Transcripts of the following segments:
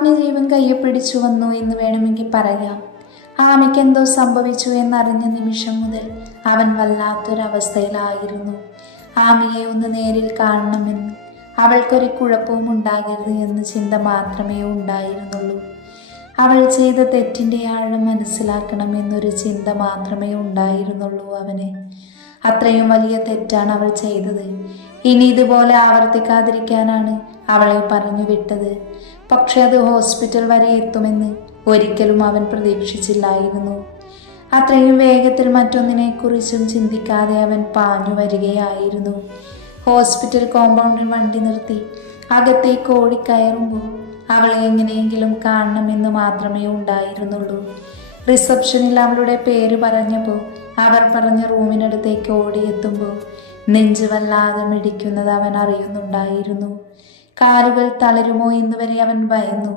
അഗ്നി ജീവൻ കയ്യെ പിടിച്ചു വന്നു എന്ന് വേണമെങ്കിൽ പറയാം. ആമയ്ക്ക് എന്തോ സംഭവിച്ചു എന്നറിഞ്ഞ നിമിഷം മുതൽ അവൻ വല്ലാത്തൊരവസ്ഥയിലായിരുന്നു. ആമയെ ഒന്ന് നേരിൽ കാണണമെന്ന്, അവൾക്കൊരു കുഴപ്പവും ഉണ്ടാകരുത് എന്ന ചിന്ത മാത്രമേ ഉണ്ടായിരുന്നുള്ളൂ. അവൾ ചെയ്ത തെറ്റിൻ്റെ ആഴം മനസ്സിലാക്കണം എന്നൊരു ചിന്ത മാത്രമേ ഉണ്ടായിരുന്നുള്ളൂ അവന്. അത്രയും വലിയ തെറ്റാണ് അവൾ ചെയ്തത്. ഇനി ഇതുപോലെ ആവർത്തിക്കാതിരിക്കാനാണ് അവളെ പറഞ്ഞു വിട്ടത്. പക്ഷെ അത് ഹോസ്പിറ്റൽ വരെ എത്തുമെന്ന് ഒരിക്കലും അവൻ പ്രതീക്ഷിച്ചില്ലായിരുന്നു. അത്രയും വേഗത്തിൽ മറ്റൊന്നിനെക്കുറിച്ചും ചിന്തിക്കാതെ അവൻ പാഞ്ഞു വരികയായിരുന്നു. ഹോസ്പിറ്റൽ കോമ്പൗണ്ടിൽ വണ്ടി നിർത്തി അകത്തേക്ക് ഓടിക്കയറുമ്പോൾ അവളെ എങ്ങനെയെങ്കിലും കാണണമെന്ന് മാത്രമേ ഉണ്ടായിരുന്നുള്ളൂ. റിസപ്ഷനിൽ അവളുടെ പേര് പറഞ്ഞപ്പോൾ അവർ പറഞ്ഞ റൂമിനടുത്തേക്ക് ഓടിയെത്തുമ്പോൾ നെഞ്ച് വല്ലാതെ മിടിക്കുന്നത് അവൻ അറിയുന്നുണ്ടായിരുന്നു. കാലുകൾ തളരുമോ എന്ന് വരെ അവൻ ഭയന്നു.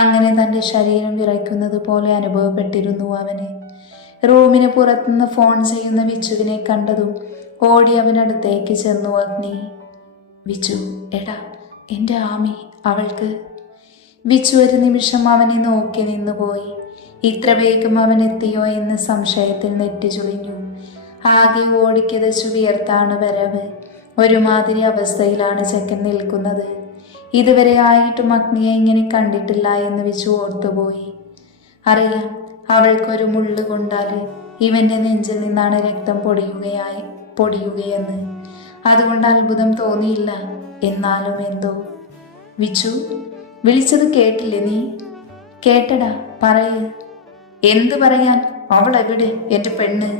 അങ്ങനെ തൻ്റെ ശരീരം വിറയ്ക്കുന്നത് പോലെ അനുഭവപ്പെട്ടിരുന്നു അവന്. റൂമിന് പുറത്തുനിന്ന് ഫോൺ ചെയ്യുന്ന വിച്ചുവിനെ കണ്ടതും ഓടി അവനടുത്തേക്ക് ചെന്നു അഗ്നി. വിച്ചു, എടാ, എൻ്റെ ആമി, അവൾക്ക്. വിച്ചു ഒരു നിമിഷം അവനെ നോക്കി നിന്നുപോയി. ഇത്ര വേഗം അവൻ എത്തിയോ എന്ന് സംശയത്തിൽ നെറ്റിച്ചുളിഞ്ഞു. ആകെ ഓടിക്കിതച്ചു വിയർത്താണ് വരവ്. ഒരുമാതിരി അവസ്ഥയിലാണ് ചെക്കൻ നിൽക്കുന്നത്. ഇതുവരെ ആയിട്ടും അഗ്നിയെ ഇങ്ങനെ കണ്ടിട്ടില്ല എന്ന് വിച്ചു ഓർത്തുപോയി. അറിയാം, അവൾക്കൊരു മുള്ളു കൊണ്ടാൽ ഇവന്റെ നെഞ്ചിൽ നിന്നാണ് രക്തം പൊടിയുകയെന്ന്. അതുകൊണ്ട് അത്ഭുതം തോന്നിയില്ല. എന്നാലും എന്തോ. വിച്ചു, വിളിച്ചത് കേട്ടില്ലേ നീ? കേട്ടടാ, പറയ്. എന്ത് പറയാൻ? അവൾ എവിടെ, എൻ്റെ പെണ്ണ്?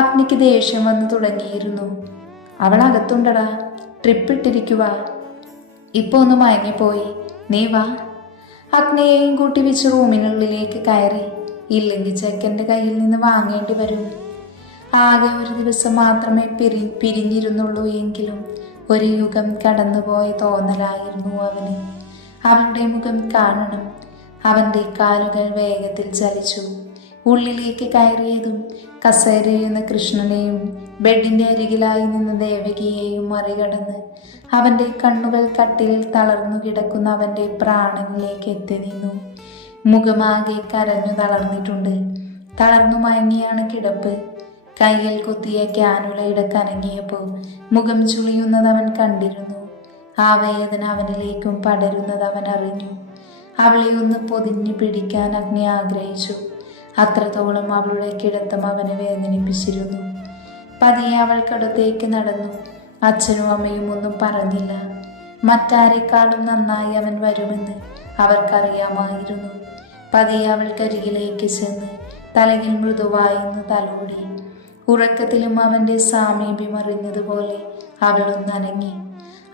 അഗ്നിക്ക് ദേഷ്യം വന്നു തുടങ്ങിയിരുന്നു. അവൾ അകത്തുണ്ടടാ, ട്രിപ്പിട്ടിരിക്കുക. ഇപ്പൊ ഒന്ന് മയങ്ങിപ്പോയി. നീ വാ. അഗ്നിയെയും കൂട്ടി വെച്ച് റൂമിനുള്ളിലേക്ക് കയറി. ഇല്ലെങ്കിൽ ചെക്കൻ്റെ കയ്യിൽ നിന്ന് വാങ്ങേണ്ടി വരും. ആകെ ഒരു ദിവസം മാത്രമേ പിരിഞ്ഞിരുന്നുള്ളൂ എങ്കിലും ഒരു യുഗം കടന്നുപോയ തോന്നലായിരുന്നു അവന്. അവളുടെ മുഖം കാണണം. അവൻ്റെ കാലുകൾ വേഗത്തിൽ ചലിച്ചു. ഉള്ളിലേക്ക് കയറിയതും കസേരയിരുന്ന കൃഷ്ണനെയും ബെഡിൻ്റെ അരികിലായി നിന്ന് ദേവകിയെയും മറികടന്ന് അവൻ്റെ കണ്ണുകൾ കട്ടിലിൽ തളർന്നു കിടക്കുന്ന അവൻ്റെ പ്രാണനിലേക്ക് എത്തി നിന്നു. മുഖമാകെ കരഞ്ഞു തളർന്നിട്ടുണ്ട്. തളർന്നു മയങ്ങിയാണ് കിടപ്പ്. കയ്യിൽ കുത്തിയ ക്യാനുലയുടെ കനങ്ങിയപ്പോൾ മുഖം ചുളിയുന്നത് അവൻ കണ്ടിരുന്നു. ആ വേദന അവനിലേക്കും പടരുന്നത് അവൻ അറിഞ്ഞു. അവളെ ഒന്ന് പൊതിഞ്ഞു പിടിക്കാൻ അഗ്നി ആഗ്രഹിച്ചു. അത്രത്തോളം അവളുടെ കിടത്തം അവനെ വേദനിപ്പിച്ചിരുന്നു. പതിയെ അവൾക്കടുത്തേക്ക് നടന്നു. അച്ഛനും അമ്മയും ഒന്നും പറഞ്ഞില്ല. മറ്റാരെക്കാളും നന്നായി അവൻ വരുമെന്ന് അവർക്കറിയാമായിരുന്നു. പതിയെ അവൾക്കരികിലേക്ക് ചെന്ന് തലയിൽ മൃദുവായിന്ന് തലോടി. ഉറക്കത്തിലും അവൻ്റെ സാമീപ്യം അറിഞ്ഞതുപോലെ അവളൊന്നനങ്ങി.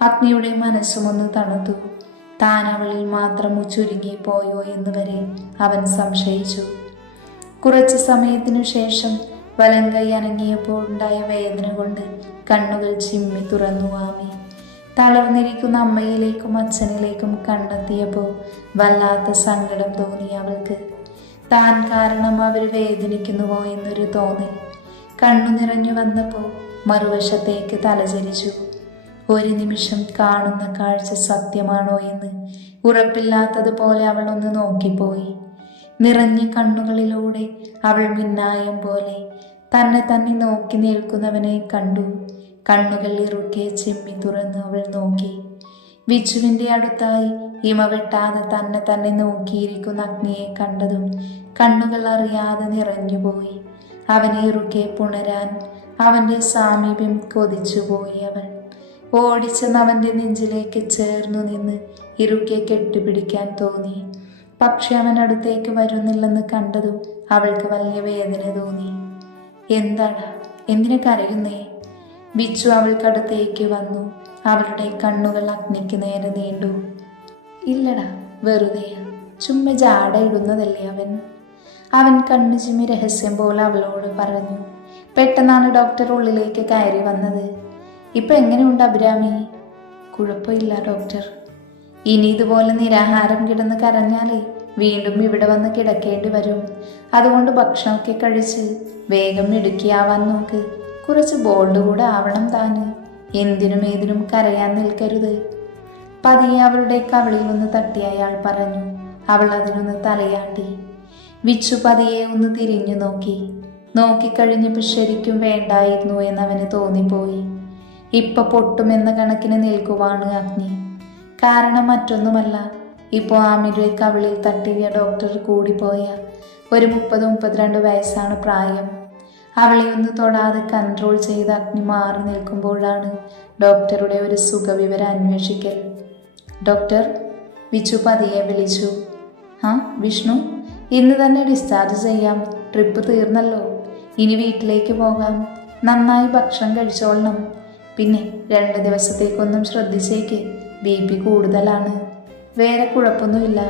അഗ്നിയുടെ മനസ്സുമൊന്ന് തണുത്തു. താൻ അവളിൽ മാത്രം ചുരുങ്ങിപ്പോയോ എന്ന് വരെ അവൻ സംശയിച്ചു. കുറച്ചു സമയത്തിനു ശേഷം വലങ്കൈ അനങ്ങിയപ്പോൾ ഉണ്ടായ വേദന കൊണ്ട് കണ്ണുകൾ ചിമ്മി തുറന്നു ആമി. തളർന്നിരിക്കുന്ന അമ്മയിലേക്കും അച്ഛനിലേക്കും കണ്ണെത്തിയപ്പോൾ വല്ലാത്ത സങ്കടം തോന്നി അവൾക്ക്. താൻ കാരണം അവർ വേദനിക്കുന്നുവോ എന്നൊരു തോന്നൽ. കണ്ണു നിറഞ്ഞു വന്നപ്പോൾ മറുവശത്തേക്ക് തലചരിച്ചു. ഒരു നിമിഷം കാണുന്ന കാഴ്ച സത്യമാണോ എന്ന് ഉറപ്പില്ലാത്തതുപോലെ അവൾ ഒന്ന് നോക്കിപ്പോയി. നിറഞ്ഞ കണ്ണുകളിലൂടെ അവൾ മിന്നായം പോലെ തന്നെ നോക്കി നിൽക്കുന്നവനെ കണ്ടു. കണ്ണുകൾ ഇറുക്കെ ചെമ്മി തുറന്ന് അവൾ നോക്കി. വിച്ചുവിൻ്റെ അടുത്തായി ഇമ വെട്ടാതെ തന്നെ നോക്കിയിരിക്കുന്ന അഗ്നിയെ കണ്ടതും കണ്ണുകൾ അറിയാതെ നിറഞ്ഞുപോയി. അവനെ ഇറുക്കെ പുണരാൻ അവൻ്റെ സാമീപ്യം കൊതിച്ചുപോയി അവൾ. ഓടിച്ചെന്ന് അവൻ്റെ നെഞ്ചിലേക്ക് ചേർന്നു നിന്ന് ഇറുക്കെ കെട്ടിപ്പിടിക്കാൻ തോന്നി. പക്ഷെ അവൻ അടുത്തേക്ക് വരുന്നില്ലെന്ന് കണ്ടതും അവൾക്ക് വലിയ വേദന തോന്നി. എന്താടാ, എന്തിനെ കരയുന്നേ? വിച്ചു അവൾക്കടുത്തേക്ക് വന്നു. അവളുടെ കണ്ണുകൾ അഗ്നിക്ക് നേരെ നീണ്ടു. ഇല്ലടാ, വെറുതെ, ചുമ്മാ ജാട ഇടുന്നതല്ലേ അവൻ കണ്ണു ചിമ്മി രഹസ്യം പോലെ അവളോട് പറഞ്ഞു. പെട്ടെന്നാണ് ഡോക്ടർ ഉള്ളിലേക്ക് കയറി വന്നത്. ഇപ്പം എങ്ങനെയുണ്ട് അഭിരാമി? കുഴപ്പമില്ല ഡോക്ടർ. ഇനി ഇതുപോലെ നിരാഹാരം കിടന്ന് കരഞ്ഞാലേ വീണ്ടും ഇവിടെ വന്ന് കിടക്കേണ്ടി വരും. അതുകൊണ്ട് ഭക്ഷണമൊക്കെ കഴിച്ച് വേഗം മിടുക്കിയാവാൻ നോക്ക്. കുറച്ച് ബോൾഡ് കൂടെ ആവണം താന്. എന്തിനും ഏതിനും കരയാൻ നിൽക്കരുത്. പതിയെ അവളുടെ കവിളിൽ ഒന്ന് തട്ടി അയാൾ പറഞ്ഞു. അവൾ അതിനൊന്ന് തലയാട്ടി. വിച്ചു പതിയെ ഒന്ന് തിരിഞ്ഞു നോക്കിക്കഴിഞ്ഞപ്പോൾ ശരിക്കും വേണ്ടായിരുന്നു എന്നവന് തോന്നിപ്പോയി. ഇപ്പൊ പൊട്ടുമെന്ന കണക്കിന് നിൽക്കുവാണ് അഗ്നി. കാരണം മറ്റൊന്നുമല്ല, ഇപ്പോൾ ആമിയുടെ കവിളിൽ തട്ടിയ ഡോക്ടർ കൂടിപ്പോയ ഒരു 30-32 വയസ്സാണ് പ്രായം. അവളെ ഒന്ന് തൊടാതെ കൺട്രോൾ ചെയ്ത് അഗ്നി മാറി നിൽക്കുമ്പോഴാണ് ഡോക്ടറുടെ ഒരു സുഖവിവര അന്വേഷിക്കൽ. ഡോക്ടർ, വിച്ചു പതിയെ വിളിച്ചു. ആ വിഷ്ണു, ഇന്ന് തന്നെ ഡിസ്ചാർജ് ചെയ്യാം. ട്രിപ്പ് തീർന്നല്ലോ, ഇനി വീട്ടിലേക്ക് പോകാം. നന്നായി ഭക്ഷണം കഴിച്ചോളണം. പിന്നെ 2 ദിവസത്തേക്കൊന്നും ശ്രദ്ധിച്ചേക്ക്, BP കൂടുതലാണ്. വേറെ കുഴപ്പമൊന്നുമില്ല.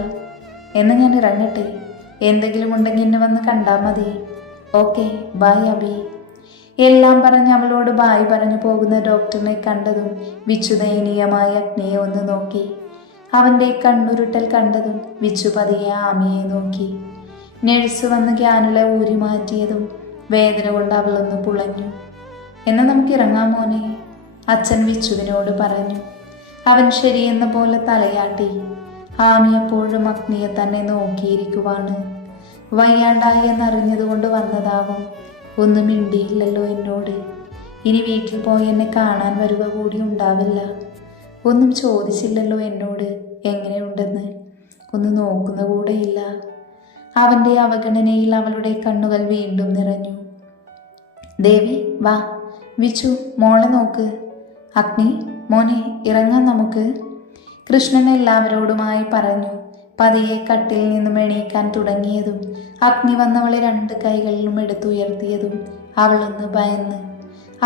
എന്ന് ഞാൻ ഇറങ്ങട്ടെ. എന്തെങ്കിലും ഉണ്ടെങ്കിൽ എന്നെ വന്ന് കണ്ടാൽ മതി. Okay, bye Abhi. എല്ലാം പറഞ്ഞ് അവളോട് ബായ് പറഞ്ഞു പോകുന്ന ഡോക്ടറിനെ കണ്ടതും വിച്ചു ദയനീയമായി അഗ്നിയെ ഒന്ന് നോക്കി. അവൻ്റെ കണ്ണുരുട്ടൽ കണ്ടതും വിച്ചു പതിയെ ആമിയെ നോക്കി. നഴ്സ് വന്ന് ക്യാനുല ഊരി മാറ്റിയതും വേദന കൊണ്ട് അവളൊന്ന് പുളഞ്ഞു. എന്നാൽ നമുക്ക് ഇറങ്ങാം മോനെ, അച്ഛൻ വിച്ചുവിനോട് പറഞ്ഞു. അവൻ ശരിയെന്ന പോലെ തലയാട്ടി. ആമി എപ്പോഴും അഗ്നിയെ തന്നെ നോക്കിയിരിക്കുവാണ്. വയ്യാണ്ടായി എന്നറിഞ്ഞതുകൊണ്ട് വന്നതാവും. ഒന്നും മിണ്ടിയില്ലല്ലോ എന്നോട്. ഇനി വീട്ടിൽ പോയി എന്നെ കാണാൻ വരുക കൂടി ഉണ്ടാവില്ല. ഒന്നും ചോദിച്ചില്ലല്ലോ എന്നോട് എങ്ങനെയുണ്ടെന്ന്. ഒന്ന് നോക്കുന്ന കൂടെയില്ല. അവൻ്റെ അവഗണനയിൽ അവളുടെ കണ്ണുകൾ വീണ്ടും നിറഞ്ഞു. ദേവി വാ, വിച്ചു മോളെ നോക്ക്. അഗ്നി മോനെ ഇറങ്ങാൻ നമുക്ക്, കൃഷ്ണൻ എല്ലാവരോടുമായി പറഞ്ഞു. പതിയെ കട്ടിൽ നിന്നും എണീക്കാൻ തുടങ്ങിയതും അഗ്നി വന്നവളെ 2 കൈകളിലും എടുത്തുയർത്തിയതും അവളൊന്ന് ഭയന്ന്.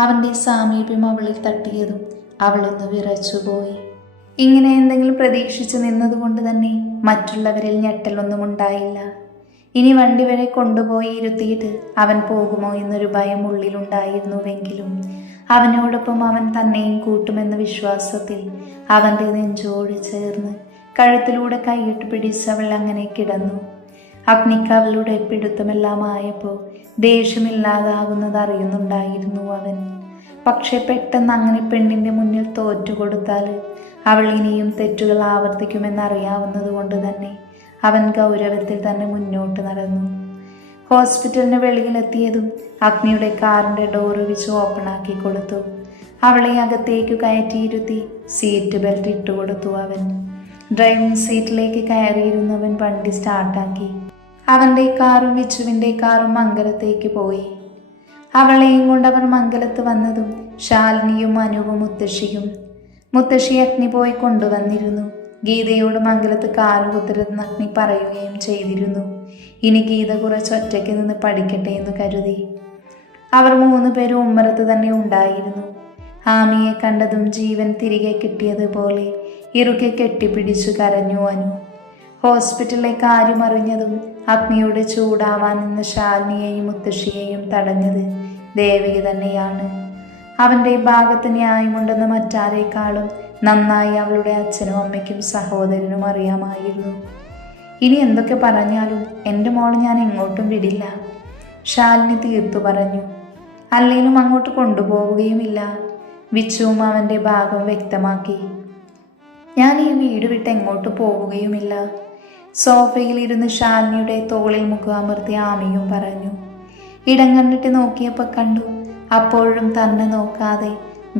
അവൻ്റെ സാമീപ്യം അവളിൽ തട്ടിയതും അവളൊന്ന് വിറച്ചുപോയി. ഇങ്ങനെ എന്തെങ്കിലും പ്രതീക്ഷിച്ചു നിന്നതുകൊണ്ട് തന്നെ മറ്റുള്ളവരിൽ ഞെട്ടലൊന്നും ഉണ്ടായില്ല. ഇനി വണ്ടി വരെ കൊണ്ടുപോയി ഇരുത്തിയിട്ട് അവൻ പോകുമോ എന്നൊരു ഭയം ഉള്ളിലുണ്ടായിരുന്നുവെങ്കിലും അവനോടൊപ്പം അവൻ തന്നെയും കൂട്ടുമെന്ന വിശ്വാസത്തിൽ അവൻ്റെ നെഞ്ചോട് ചേർന്ന് കഴുത്തിലൂടെ കൈയിട്ട് പിടിച്ചവൾ അങ്ങനെ കിടന്നു. അഗ്നിക്ക് അവളുടെ പിടുത്തമെല്ലാം ആയപ്പോൾ ദേഷ്യമില്ലാതാകുന്നത് അറിയുന്നുണ്ടായിരുന്നു അവൻ. പക്ഷെ പെട്ടെന്ന് അങ്ങനെ പെണ്ണിൻ്റെ മുന്നിൽ തോറ്റുകൊടുത്താൽ അവൾ ഇനിയും തെറ്റുകൾ ആവർത്തിക്കുമെന്നറിയാവുന്നത് കൊണ്ട് തന്നെ അവൻ ഗൗരവത്തിൽ തന്നെ മുന്നോട്ട് നടന്നു. ഹോസ്പിറ്റലിന് വെളിയിലെത്തിയതും അഗ്നിയുടെ കാറിൻ്റെ ഡോറ് വെച്ച് ഓപ്പണാക്കി കൊടുത്തു. അവളെ അകത്തേക്ക് കയറ്റിയിരുത്തി സീറ്റ് ബെൽറ്റ് ഇട്ടുകൊടുത്തു. അവൻ ഡ്രൈവിംഗ് സീറ്റിലേക്ക് കയറിയിരുന്നവൻ വണ്ടി സ്റ്റാർട്ടാക്കി. അവൻ്റെ കാറും വിച്ചുവിൻ്റെ കാറും മംഗലത്തേക്ക് പോയി. അവളെയും കൊണ്ട് അവർ മംഗലത്ത് വന്നതും ശാലിനിയും അനുവും മുത്തശ്ശി അഗ്നി പോയി കൊണ്ടുവന്നിരുന്നു. ഗീതയോട് മംഗലത്ത് കാലുകുത്തരുതെന്ന് അഗ്നി പറയുകയും ചെയ്തിരുന്നു. ഇനി ഗീത കുറച്ച് ഒറ്റയ്ക്ക് നിന്ന് പഠിക്കട്ടെ എന്ന് കരുതി. അവർ 3 പേരും ഉമ്മറത്ത് തന്നെ ഉണ്ടായിരുന്നു. ആമിയെ കണ്ടതും ജീവൻ തിരികെ കിട്ടിയതുപോലെ ഇറുകെ കെട്ടിപ്പിടിച്ചു കരഞ്ഞു അനു. ഹോസ്പിറ്റലിലെ കാര്യം അറിഞ്ഞതും അഗ്നിയോട് ചൂടാവാൻ നിന്ന് ശാലിനിയെയും മുത്തശ്ശിയെയും തടഞ്ഞത് ദേവകി തന്നെയാണ്. അവൻ്റെ ഭാഗത്ത് ന്യായമുണ്ടെന്ന് മറ്റാരേക്കാളും നന്നായി അവളുടെ അച്ഛനും അമ്മയ്ക്കും സഹോദരനും അറിയാമായിരുന്നു. ഇനി എന്തൊക്കെ പറഞ്ഞാലും എൻ്റെ മോൾ ഞാൻ എങ്ങോട്ടും വിടില്ല, ശാലിനി തീർത്തു പറഞ്ഞു. അല്ലേലും അങ്ങോട്ട് കൊണ്ടുപോവുകയുമില്ല. വിച്ചുവും അവൻ്റെ ഭാഗം വ്യക്തമാക്കി. ഞാൻ ഈ വീട് വിട്ട് എങ്ങോട്ട് പോവുകയുമില്ല. സോഫയിൽ ഇരുന്ന് ശാലിനിയുടെ തോളിൽ മുഖമർത്തി ആമിയും പറഞ്ഞു. ഇടം കണ്ടിട്ട് നോക്കിയപ്പോൾ കണ്ടു അപ്പോഴും തന്നെ നോക്കാതെ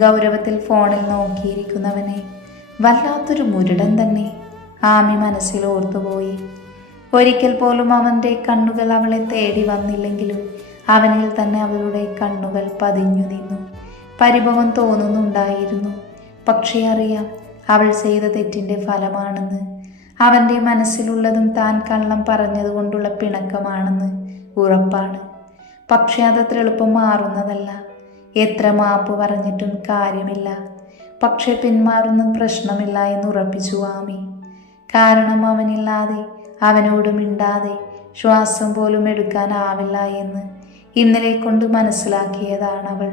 ഗൗരവത്തിൽ ഫോണിൽ നോക്കിയിരിക്കുന്നവനെ. വല്ലാത്തൊരു മുരടൻ തന്നെ, ആമി മനസ്സിൽ ഓർത്തുപോയി. ഒരിക്കൽ പോലും അവൻ്റെ കണ്ണുകൾ അവളെ തേടി വന്നില്ലെങ്കിലും അവനിൽ തന്നെ അവളുടെ കണ്ണുകൾ പതിഞ്ഞു നിന്നു. പരിഭവം തോന്നുന്നുണ്ടായിരുന്നു. പക്ഷേ അറിയാം അവൾ ചെയ്ത തെറ്റിൻ്റെ ഫലമാണെന്ന്. അവൻ്റെ മനസ്സിലുള്ളതും താൻ കള്ളം പറഞ്ഞതുകൊണ്ടുള്ള പിണക്കമാണെന്ന് ഉറപ്പാണ്. പക്ഷെ അതത്ര എളുപ്പം മാറുന്നതല്ല. എത്ര മാപ്പ് പറഞ്ഞിട്ടും കാര്യമില്ല. പക്ഷെ പിന്മാറുന്ന പ്രശ്നമില്ല എന്ന് ഉറപ്പിച്ചു ആമി. കാരണം അവനില്ലാതെ, അവനോട് മിണ്ടാതെ ശ്വാസം പോലും എടുക്കാനാവില്ല എന്ന് ഇന്നലെ കൊണ്ട് മനസ്സിലാക്കിയതാണ് അവൾ.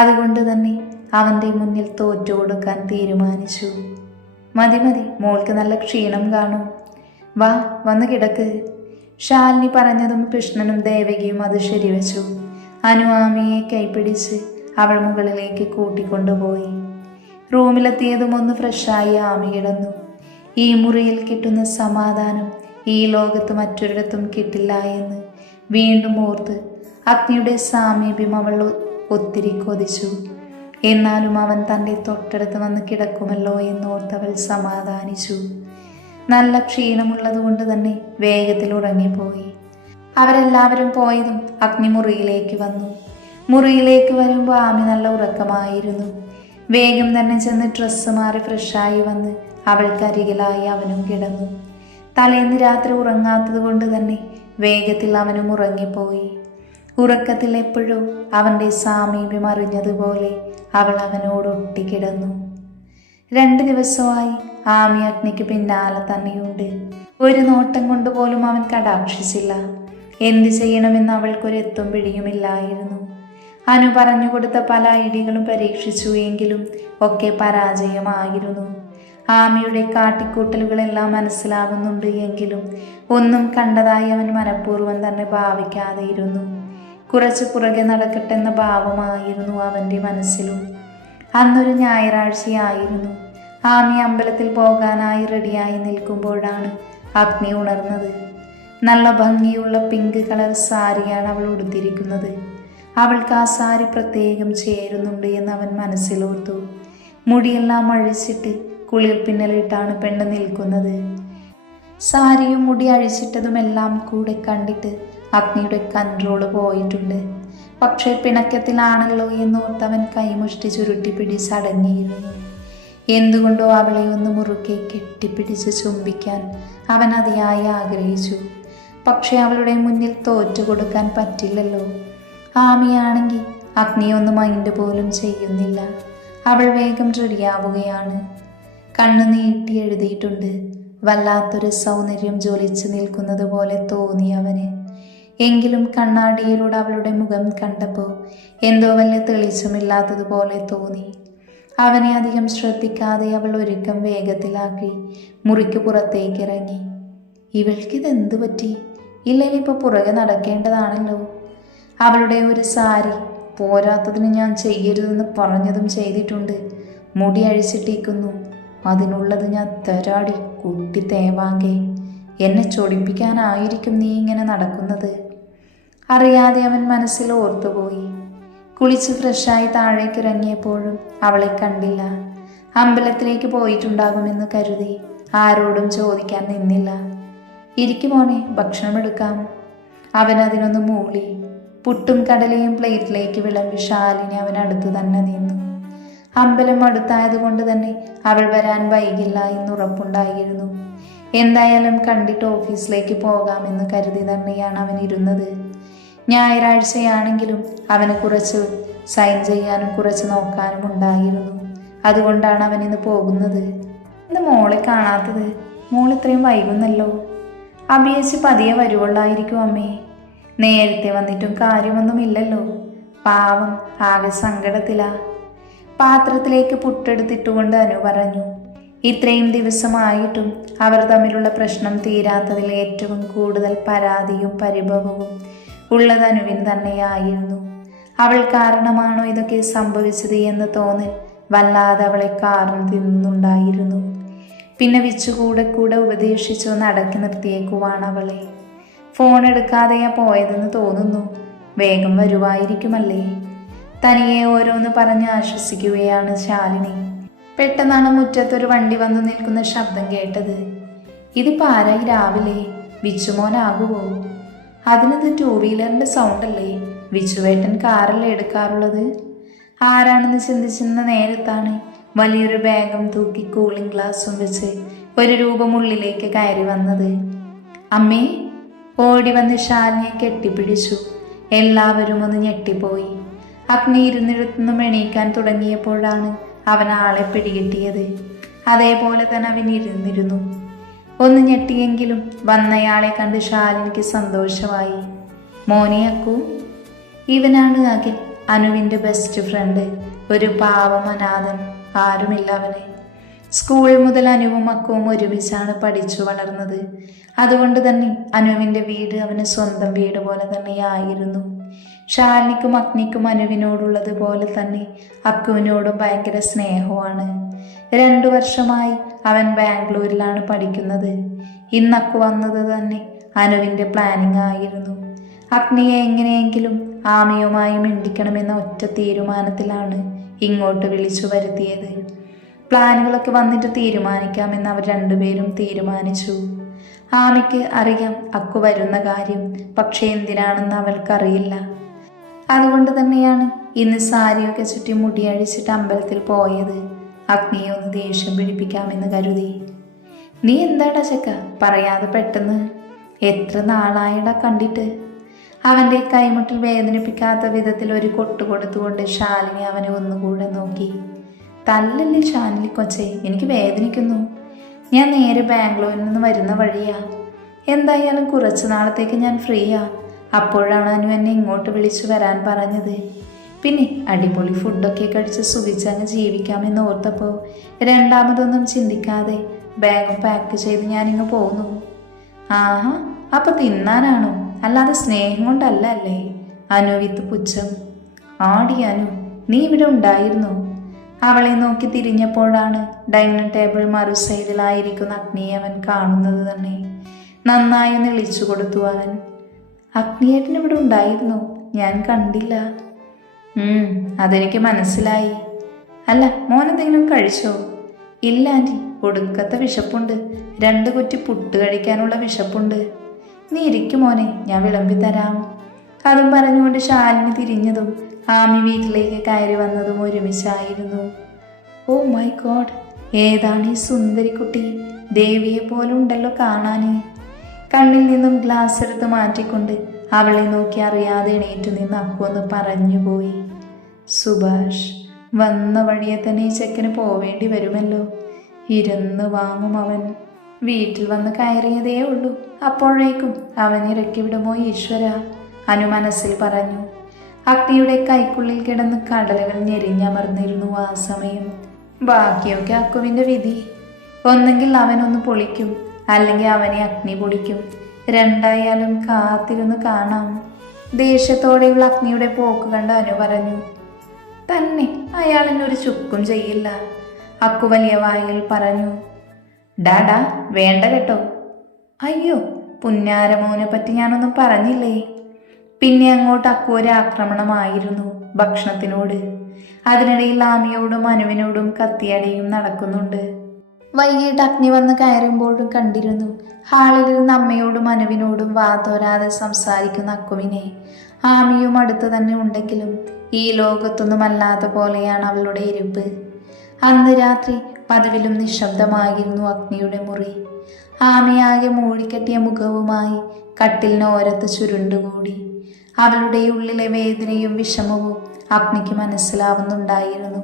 അതുകൊണ്ട് തന്നെ അവൻ്റെ മുന്നിൽ തോറ്റു കൊടുക്കാൻ തീരുമാനിച്ചു. മതി മോൾക്ക് നല്ല ക്ഷീണം കാണും, വാ വന്ന് കിടക്ക്. ശാലിനി പറഞ്ഞതും കൃഷ്ണനും ദേവകിയും അത് ശരിവെച്ചു. അനു ആമിയെ കൈപ്പിടിച്ച് അവൾ മുകളിലേക്ക് കൂട്ടിക്കൊണ്ടുപോയി. റൂമിലെത്തിയതും ഒന്ന് ഫ്രഷായി ആമി കിടന്നു. ഈ മുറിയിൽ കിട്ടുന്ന സമാധാനം ഈ ലോകത്ത് മറ്റൊരിടത്തും കിട്ടില്ല എന്ന് വീണ്ടും ഓർത്ത് അഗ്നിയുടെ സാമീപ്യം അവൾ ഒത്തിരി കൊതിച്ചു. എന്നാലും അവൻ തൻ്റെ തൊട്ടടുത്ത് വന്ന് കിടക്കുമല്ലോ എന്നോർത്തവൾ സമാധാനിച്ചു. നല്ല ക്ഷീണമുള്ളത് കൊണ്ട് തന്നെ വേഗത്തിൽ ഉറങ്ങിപ്പോയി. അവരെല്ലാവരും പോയതും അഗ്നി മുറിയിലേക്ക് വന്നു. മുറിയിലേക്ക് വരുമ്പോൾ ആമി നല്ല ഉറക്കമായിരുന്നു. വേഗം തന്നെ ചെന്ന് ഡ്രസ്സ് മാറി ഫ്രഷായി വന്ന് അവൾക്കരികിലായി അവനും കിടന്നു. തലേന്ന് രാത്രി ഉറങ്ങാത്തത് കൊണ്ട് തന്നെ വേഗത്തിൽ അവനും ഉറങ്ങിപ്പോയി. ഉറക്കത്തിൽ എപ്പോഴോ അവൻ്റെ സാമീപ്യം അറിഞ്ഞതുപോലെ അവൾ അവനോട് ഒട്ടിക്കിടന്നു. 2 ദിവസമായി ആമി അഗ്നിക്ക് പിന്നാലെ തന്നെയുണ്ട്. ഒരു നോട്ടം കൊണ്ട് പോലും അവൻ കടാക്ഷിച്ചില്ല. എന്തു ചെയ്യണമെന്ന് അവൾക്കൊരു എത്തും പിടിയുമില്ലായിരുന്നു. അനു പറഞ്ഞു കൊടുത്ത പല ഐഡിയകളും പരീക്ഷിച്ചു, എങ്കിലും ഒക്കെ പരാജയമായിരുന്നു. ആമിയുടെ കാട്ടിക്കൂട്ടലുകളെല്ലാം മനസ്സിലാകുന്നുണ്ട് എങ്കിലും ഒന്നും കണ്ടതായി അവൻ മനഃപൂർവ്വം തന്നെ ഭാവിക്കാതെ ഇരുന്നു. കുറച്ച് പുറകെ നടക്കട്ടെന്ന ഭാവമായിരുന്നു അവൻ്റെ മനസ്സിലും. അന്നൊരു ഞായറാഴ്ചയായിരുന്നു. ആമി അമ്പലത്തിൽ പോകാനായി റെഡിയായി നിൽക്കുമ്പോഴാണ് അഗ്നി ഉണർന്നത്. നല്ല ഭംഗിയുള്ള പിങ്ക് കളർ സാരിയാണ് അവൾ ഉടുത്തിരിക്കുന്നത്. അവൾക്ക് ആ സാരി പ്രത്യേകം ചേരുന്നുണ്ട് എന്ന് അവൻ മനസ്സിലോർത്തു. മുടിയെല്ലാം അഴിച്ചിട്ട് കുളിർ പിന്നലിട്ടാണ് പെണ്ണ് നിൽക്കുന്നത്. സാരിയും മുടി അഴിച്ചിട്ടതുമെല്ലാം കൂടെ കണ്ടിട്ട് അഗ്നിയുടെ കൺട്രോള് പോയിട്ടുണ്ട്. പക്ഷേ പിണക്കത്തിലാണല്ലോ എന്നോർത്തവൻ കൈമുഷ്ടി ചുരുട്ടി പിടിച്ചടങ്ങിയിരുന്നു. എന്തുകൊണ്ടോ അവളെ ഒന്ന് മുറുക്കെ കെട്ടിപ്പിടിച്ച് ചുംബിക്കാൻ അവൻ അതിയായി ആഗ്രഹിച്ചു. പക്ഷെ അവളുടെ മുന്നിൽ തോറ്റു കൊടുക്കാൻ പറ്റില്ലല്ലോ. ആമിയാണെങ്കിൽ അഗ്നിയൊന്നും മൈൻഡ് പോലും ചെയ്യുന്നില്ല. അവൾ വേഗം റെഡിയാവുകയാണ്. കണ്ണു നീട്ടി എഴുതിയിട്ടുണ്ട്. വല്ലാത്തൊരു സൗന്ദര്യം ജ്വലിച്ചു നിൽക്കുന്നത് പോലെ തോന്നി അവന്. എങ്കിലും കണ്ണാടിയിലൂടെ അവളുടെ മുഖം കണ്ടപ്പോൾ എന്തോ വലിയ തെളിച്ചമില്ലാത്തതുപോലെ തോന്നി. അവനെ അധികം ശ്രദ്ധിക്കാതെ അവൾ ഒരുക്കം വേഗത്തിലാക്കി മുറിക്ക് പുറത്തേക്ക് ഇറങ്ങി. ഇവൾക്കിതെന്തു പറ്റി? ഇല്ലെങ്കിൽ പുറകെ നടക്കേണ്ടതാണല്ലോ. അവളുടെ ഒരു സാരി പോരാത്തതിന് ഞാൻ ചെയ്യരുതെന്ന് പറഞ്ഞതും ചെയ്തിട്ടുണ്ട്. മുടി അഴിച്ചിട്ടിരിക്കുന്നു. അതിനുള്ളത് ഞാൻ തരാടി കുട്ടി തേവാങ്കേ. എന്നെ ചൊടിപ്പിക്കാനായിരിക്കും നീ ഇങ്ങനെ നടക്കുന്നത്. അറിയാതെ അവൻ മനസ്സിൽ ഓർത്തുപോയി. കുളിച്ച് ഫ്രഷായി താഴേക്ക് ഇറങ്ങിയപ്പോഴും അവളെ കണ്ടില്ല. അമ്പലത്തിലേക്ക് പോയിട്ടുണ്ടാകുമെന്ന് കരുതി ആരോടും ചോദിക്കാൻ നിന്നില്ല. ഇരിക്കുമോനെ, ഭക്ഷണം എടുക്കാം. അവൻ അതിനൊന്ന് മൂളി. പുട്ടും കടലയും പ്ലേറ്റിലേക്ക് വിളമ്പി ശാലിനി അവനടുത്ത് തന്നെ നിന്നു. അമ്പലം അടുത്തായതുകൊണ്ട് തന്നെ അവൾ വരാൻ വൈകില്ല എന്നുറപ്പുണ്ടായിരുന്നു. എന്തായാലും കണ്ടിട്ട് ഓഫീസിലേക്ക് പോകാമെന്ന് കരുതി തന്നെയാണ് അവൻ ഇരുന്നത്. ഞായറാഴ്ചയാണെങ്കിലും അവന് കുറച്ച് സൈൻ ചെയ്യാനും കുറച്ച് നോക്കാനും ഉണ്ടായിരുന്നു. അതുകൊണ്ടാണ് അവൻ ഇന്ന് പോകുന്നത്. ഇന്ന് മോളെ കാണാത്തത്? മോൾ ഇത്രയും വൈകുന്നല്ലോ. അഭിയച്ച് പതിയെ വരുവുള്ളായിരിക്കും അമ്മേ. നേരത്തെ വന്നിട്ടും കാര്യമൊന്നുമില്ലല്ലോ. പാവം ആകെ സങ്കടത്തിലാ. പാത്രത്തിലേക്ക് പുട്ടെടുത്തിട്ടുകൊണ്ട് അനു പറഞ്ഞു. ഇത്രയും ദിവസമായിട്ടും അവർ തമ്മിലുള്ള പ്രശ്നം തീരാത്തതിൽ ഏറ്റവും കൂടുതൽ പരാതിയും പരിഭവവും ഉള്ളത് അനുവിന് തന്നെയായിരുന്നു. അവൾ കാരണമാണോ ഇതൊക്കെ സംഭവിച്ചത് എന്ന് തോന്നൽ വല്ലാതെ അവളെ കാർന്നു തിന്നുന്നുണ്ടായിരുന്നു. പിന്നെ വിച്ചുകൂടെ കൂടെ ഉപദേശിച്ചോ നടക്കി നിർത്തിയേക്കുവാണ് അവളെ. ഫോൺ എടുക്കാതെയാ പോയതെന്ന് തോന്നുന്നു. വേഗം വരുവായിരിക്കുമല്ലേ. തനിയെ ഓരോന്ന് പറഞ്ഞ് ആശ്വസിക്കുകയാണ് ശാലിനി. പെട്ടെന്നാണ് മുറ്റത്തൊരു വണ്ടി വന്നു നിൽക്കുന്ന ശബ്ദം കേട്ടത്. ഇതിപ്പോൾ ആരായി രാവിലെ? വിച്ചുമോനാകുമോ? അതിനത് 2 വീലറിൻ്റെ സൗണ്ടല്ലേ? വിച്ചുവേട്ടൻ കാറല്ലേ എടുക്കാറുള്ളത്? ആരാണെന്ന് ചിന്തിച്ചിരുന്ന നേരത്താണ് വലിയൊരു ബാഗും തൂക്കി കൂളിംഗ് ഗ്ലാസും വെച്ച് ഒരു രൂപമുള്ളിലേക്ക് കയറി വന്നത്. അമ്മേ! ഓടി വന്ന് ശാലിനിയെ കെട്ടിപ്പിടിച്ചു. എല്ലാവരും ഒന്ന് ഞെട്ടിപ്പോയി. അഗ്നി ഇരുന്നിടത്തുനിന്നും എണീക്കാൻ തുടങ്ങിയപ്പോഴാണ് അവൻ ആളെ പിടികിട്ടിയത്. അതേപോലെ തന്നെ അവൻ ഇരുന്നിരുന്നു. ഒന്ന് ഞെട്ടിയെങ്കിലും വന്നയാളെ കണ്ട് ശാലിനിക്ക് സന്തോഷമായി. മോനെ അക്കു, ഇവനാണ് അഖിൽ, അനുവിൻ്റെ ബെസ്റ്റ് ഫ്രണ്ട്. ഒരു പാവം അനാഥൻ, ആരുമില്ല അവന്. സ്കൂൾ മുതൽ അനുവും അക്കുവും ഒരുമിച്ചാണ് പഠിച്ചു വളർന്നത്. അതുകൊണ്ട് തന്നെ അനുവിൻ്റെ വീട് അവന് സ്വന്തം വീട് പോലെ തന്നെയായിരുന്നു. ശാലിനിക്കും അഗ്നിക്കും അനുവിനോടുള്ളത് പോലെ തന്നെ അക്കുവിനോടും ഭയങ്കര സ്നേഹമാണ്. 2 വർഷമായി അവൻ ബാംഗ്ലൂരിലാണ് പഠിക്കുന്നത്. ഇന്ന് അക്കു വന്നത് തന്നെ അനുവിൻ്റെ പ്ലാനിങ് ആയിരുന്നു. അഗ്നിയെ എങ്ങനെയെങ്കിലും ആമയുമായി മിണ്ടിക്കണമെന്ന ഒറ്റ തീരുമാനത്തിലാണ് ഇങ്ങോട്ട് വിളിച്ചു വരുത്തിയത്. പ്ലാനുകളൊക്കെ വന്നിട്ട് തീരുമാനിക്കാമെന്ന് അവർ രണ്ടുപേരും തീരുമാനിച്ചു. ആമയ്ക്ക് അറിയാം അക്കു വരുന്ന കാര്യം, പക്ഷെ എന്തിനാണെന്ന് അവൾക്കറിയില്ല. അതുകൊണ്ട് തന്നെയാണ് ഇന്ന് സാരിയൊക്കെ ചുറ്റി മുടിയഴിച്ചിട്ട് അമ്പലത്തിൽ പോയത്. അഗ്നിയെ ഒന്ന് ദേഷ്യം പിടിപ്പിക്കാമെന്ന് കരുതി. നീ എന്താടാ ചക്ക പറയാതെ പെട്ടെന്ന്? എത്ര നാളായടാ കണ്ടിട്ട്? അവൻ്റെ കൈമുട്ടിൽ വേദനിപ്പിക്കാത്ത വിധത്തിൽ ഒരു കൊട്ടു കൊടുത്തുകൊണ്ട് ശാലിനി അവനെ ഒന്നുകൂടെ നോക്കി. തല്ലല്ലേ ശാലിനി കൊച്ചേ, എനിക്ക് വേദനിക്കുന്നു. ഞാൻ നേരെ ബാംഗ്ലൂരിൽ നിന്ന് വരുന്ന വഴിയാ. എന്തായാലും കുറച്ച് നാളത്തേക്ക് ഞാൻ ഫ്രീയാ. അപ്പോഴാണ് അനു എന്നെ ഇങ്ങോട്ട് വിളിച്ചു വരാൻ പറഞ്ഞത്. പിന്നെ അടിപൊളി ഫുഡൊക്കെ കഴിച്ച് സുഖിച്ചങ്ങ് ജീവിക്കാമെന്ന് ഓർത്തപ്പോൾ രണ്ടാമതൊന്നും ചിന്തിക്കാതെ ബാഗ് പാക്ക് ചെയ്ത് ഞാനിങ്ങ് പോന്നു. ആഹാ, അപ്പൊ തിന്നാനാണോ? അല്ലാതെ സ്നേഹം കൊണ്ടല്ല അല്ലേ? അനു വിത്ത് പുച്ഛം. ആടി അനു, നീ ഇവിടെ ഉണ്ടായിരുന്നു? അവളെ നോക്കി തിരിഞ്ഞപ്പോഴാണ് ഡൈനിങ് ടേബിൾ മറു സൈഡിലായിരിക്കുന്ന അഗ്നിയെ അവൻ കാണുന്നത് തന്നെ. നന്നായി നെളിച്ചു കൊടുത്തു അവൻ. അഗ്നിയേട്ടൻ ഇവിടെ ഉണ്ടായിരുന്നു, ഞാൻ കണ്ടില്ല. അതെനിക്ക് മനസ്സിലായി. അല്ല, മോനെന്തെങ്കിലും കഴിച്ചോ? ഇല്ല ആൻറ്റി, ഒടുക്കത്തെ വിശപ്പുണ്ട്. 2 കുറ്റി പുട്ട് കഴിക്കാനുള്ള വിശപ്പുണ്ട്. നീ ഇരിക്കും മോനെ, ഞാൻ വിളമ്പി തരാം. അതും പറഞ്ഞുകൊണ്ട് ശാലിനി തിരിഞ്ഞതും ആമി വീട്ടിലേക്ക് കയറി വന്നതും ഒരുമിച്ചായിരുന്നു. ഓ മൈ ഗോഡ്, ഏതാണ് ഈ സുന്ദരിക്കുട്ടി? ദേവിയെ പോലെ ഉണ്ടല്ലോ കാണാന്. കണ്ണിൽ നിന്നും ഗ്ലാസ് എടുത്ത് മാറ്റിക്കൊണ്ട് അവളെ നോക്കി അറിയാതെ എണീറ്റു നിന്ന് അക്കൊന്ന് പറഞ്ഞുപോയി. സുഭാഷ്, വന്ന വഴിയെ തന്നെ ഈ ചെക്കന് പോവേണ്ടി വരുമല്ലോ. ഇരുന്ന് വാങ്ങും അവൻ. വീട്ടിൽ വന്ന് കയറിയതേ ഉള്ളൂ, അപ്പോഴേക്കും അവൻ ഇറക്കി വിടുമോ ഈശ്വര, അനു മനസ്സിൽ പറഞ്ഞു. അഗ്നിയുടെ കൈക്കുള്ളിൽ കിടന്ന് കടലകൾ ഞെരിഞ്ഞമർന്നിരുന്നു ആ സമയം. ബാക്കിയൊക്കെ അക്കുവിൻ്റെ വിധി. ഒന്നെങ്കിൽ അവനൊന്ന് പൊളിക്കും, അല്ലെങ്കിൽ അവനെ അഗ്നി പൊളിക്കും. രണ്ടായാലും കാത്തിരുന്ന് കാണാം. ദേഷ്യത്തോടെയുള്ള അഗ്നിയുടെ പോക്ക് കണ്ട് അനു പറഞ്ഞു. തന്നെ അയാളെന്നൊരു ചുക്കും ചെയ്യില്ല. അക്കു വലിയ വായിൽ പറഞ്ഞു. ഡാഡാ, വേണ്ട കേട്ടോ. അയ്യോ, പുന്നാരമോനെ പറ്റി ഞാനൊന്നും പറഞ്ഞില്ലേ. പിന്നെ അങ്ങോട്ട് അക്കു ഒരു ആക്രമണമായിരുന്നു ഭക്ഷണത്തിനോട്. അതിനിടയിൽ ആമിയോടും അനുവിനോടും കത്തിയടിയും നടക്കുന്നുണ്ട്. വൈകിട്ട് അഗ്നി വന്ന് കയറുമ്പോഴും കണ്ടിരുന്നു ഹാളിലിരുന്ന് അമ്മയോടും അനുവിനോടും വാതോരാതെ സംസാരിക്കുന്ന അക്കുവിനെ. ആമിയും അടുത്ത് തന്നെ ഉണ്ടെങ്കിലും ഈ ലോകത്തൊന്നുമല്ലാത്ത പോലെയാണ് അവളുടെ ഇരിപ്പ്. അന്ന് രാത്രി പതിവിലും നിശബ്ദമായിരുന്നു അഗ്നിയുടെ മുറി. ആമിയാകെ മൂടിക്കെട്ടിയ മുഖവുമായി കട്ടിലിനോരത്ത് ചുരുണ്ടുകൂടി. അവളുടെ ഉള്ളിലെ വേദനയും വിഷമവും അഗ്നിക്ക് മനസ്സിലാവുന്നുണ്ടായിരുന്നു.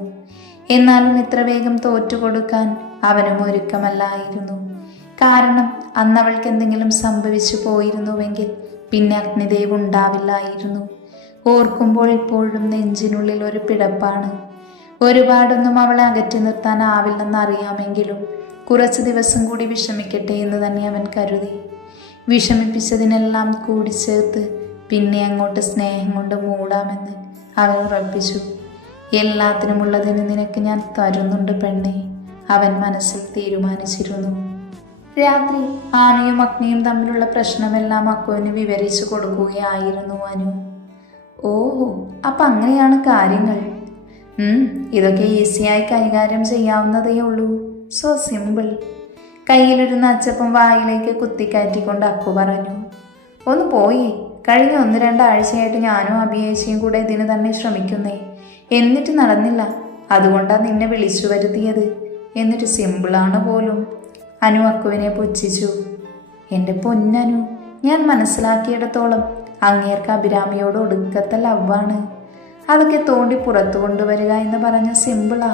എന്നാലും ഇത്ര വേഗം തോറ്റുകൊടുക്കാൻ അവനും ഒരുക്കമല്ലായിരുന്നു. കാരണം അന്നവൾക്ക് എന്തെങ്കിലും സംഭവിച്ചു പോയിരുന്നുവെങ്കിൽ പിന്നെ അഗ്നിദേവ് ഉണ്ടാവില്ലായിരുന്നു. ഓർക്കുമ്പോൾ ഇപ്പോഴും നെഞ്ചിനുള്ളിൽ ഒരു പിടപ്പാണ്. ഒരുപാടൊന്നും അവളെ അകറ്റി നിർത്താനാവില്ലെന്നറിയാമെങ്കിലും കുറച്ച് ദിവസം കൂടി വിഷമിക്കട്ടെ എന്ന് തന്നെ അവൻ കരുതി. വിഷമിപ്പിച്ചതിനെല്ലാം കൂടിച്ചേർത്ത് പിന്നെ അങ്ങോട്ട് സ്നേഹം കൊണ്ട് മൂടാമെന്ന് അവൻ ഉറപ്പിച്ചു. എല്ലാത്തിനുമുള്ളതിന് നിനക്ക് ഞാൻ തരുന്നുണ്ട് പെണ്ണെ, അവൻ മനസ്സിൽ തീരുമാനിച്ചിരുന്നു. രാത്രി ആനയും അഗ്നിയും തമ്മിലുള്ള പ്രശ്നമെല്ലാം അക്കുവിന് വിവരിച്ചു കൊടുക്കുകയായിരുന്നു അനു. ഓഹോ, അപ്പം അങ്ങനെയാണ് കാര്യങ്ങൾ. ഇതൊക്കെ ഈസിയായി കൈകാര്യം ചെയ്യാവുന്നതേ ഉള്ളൂ. So simple. കയ്യിലിരുന്ന അച്ചപ്പം വായിലേക്ക് കുത്തിക്കയറ്റിക്കൊണ്ട് അക്കു പറഞ്ഞു. ഒന്ന് പോയി. കഴിഞ്ഞ 1-2 ആഴ്ചയായിട്ട് ഞാനും അഭിയേച്ചിയും കൂടെ ഇതിന് തന്നെ ശ്രമിക്കുന്നേ. എന്നിട്ട് നടന്നില്ല. അതുകൊണ്ടാണ് നിന്നെ വിളിച്ചു വരുത്തിയത്. എന്നിട്ട് സിമ്പിളാണ് പോലും. അനു അക്കുവിനെ പുച്ഛിച്ചു. എൻ്റെ പൊന്നനു, ഞാൻ മനസ്സിലാക്കിയിടത്തോളം അങ്ങേർക്ക് അഭിരാമിയോട് ഒടുക്കത്തെ ലവാണ്. അതൊക്കെ തോണ്ടി പുറത്തു കൊണ്ടുവരിക എന്ന് പറഞ്ഞ സിമ്പിളാ.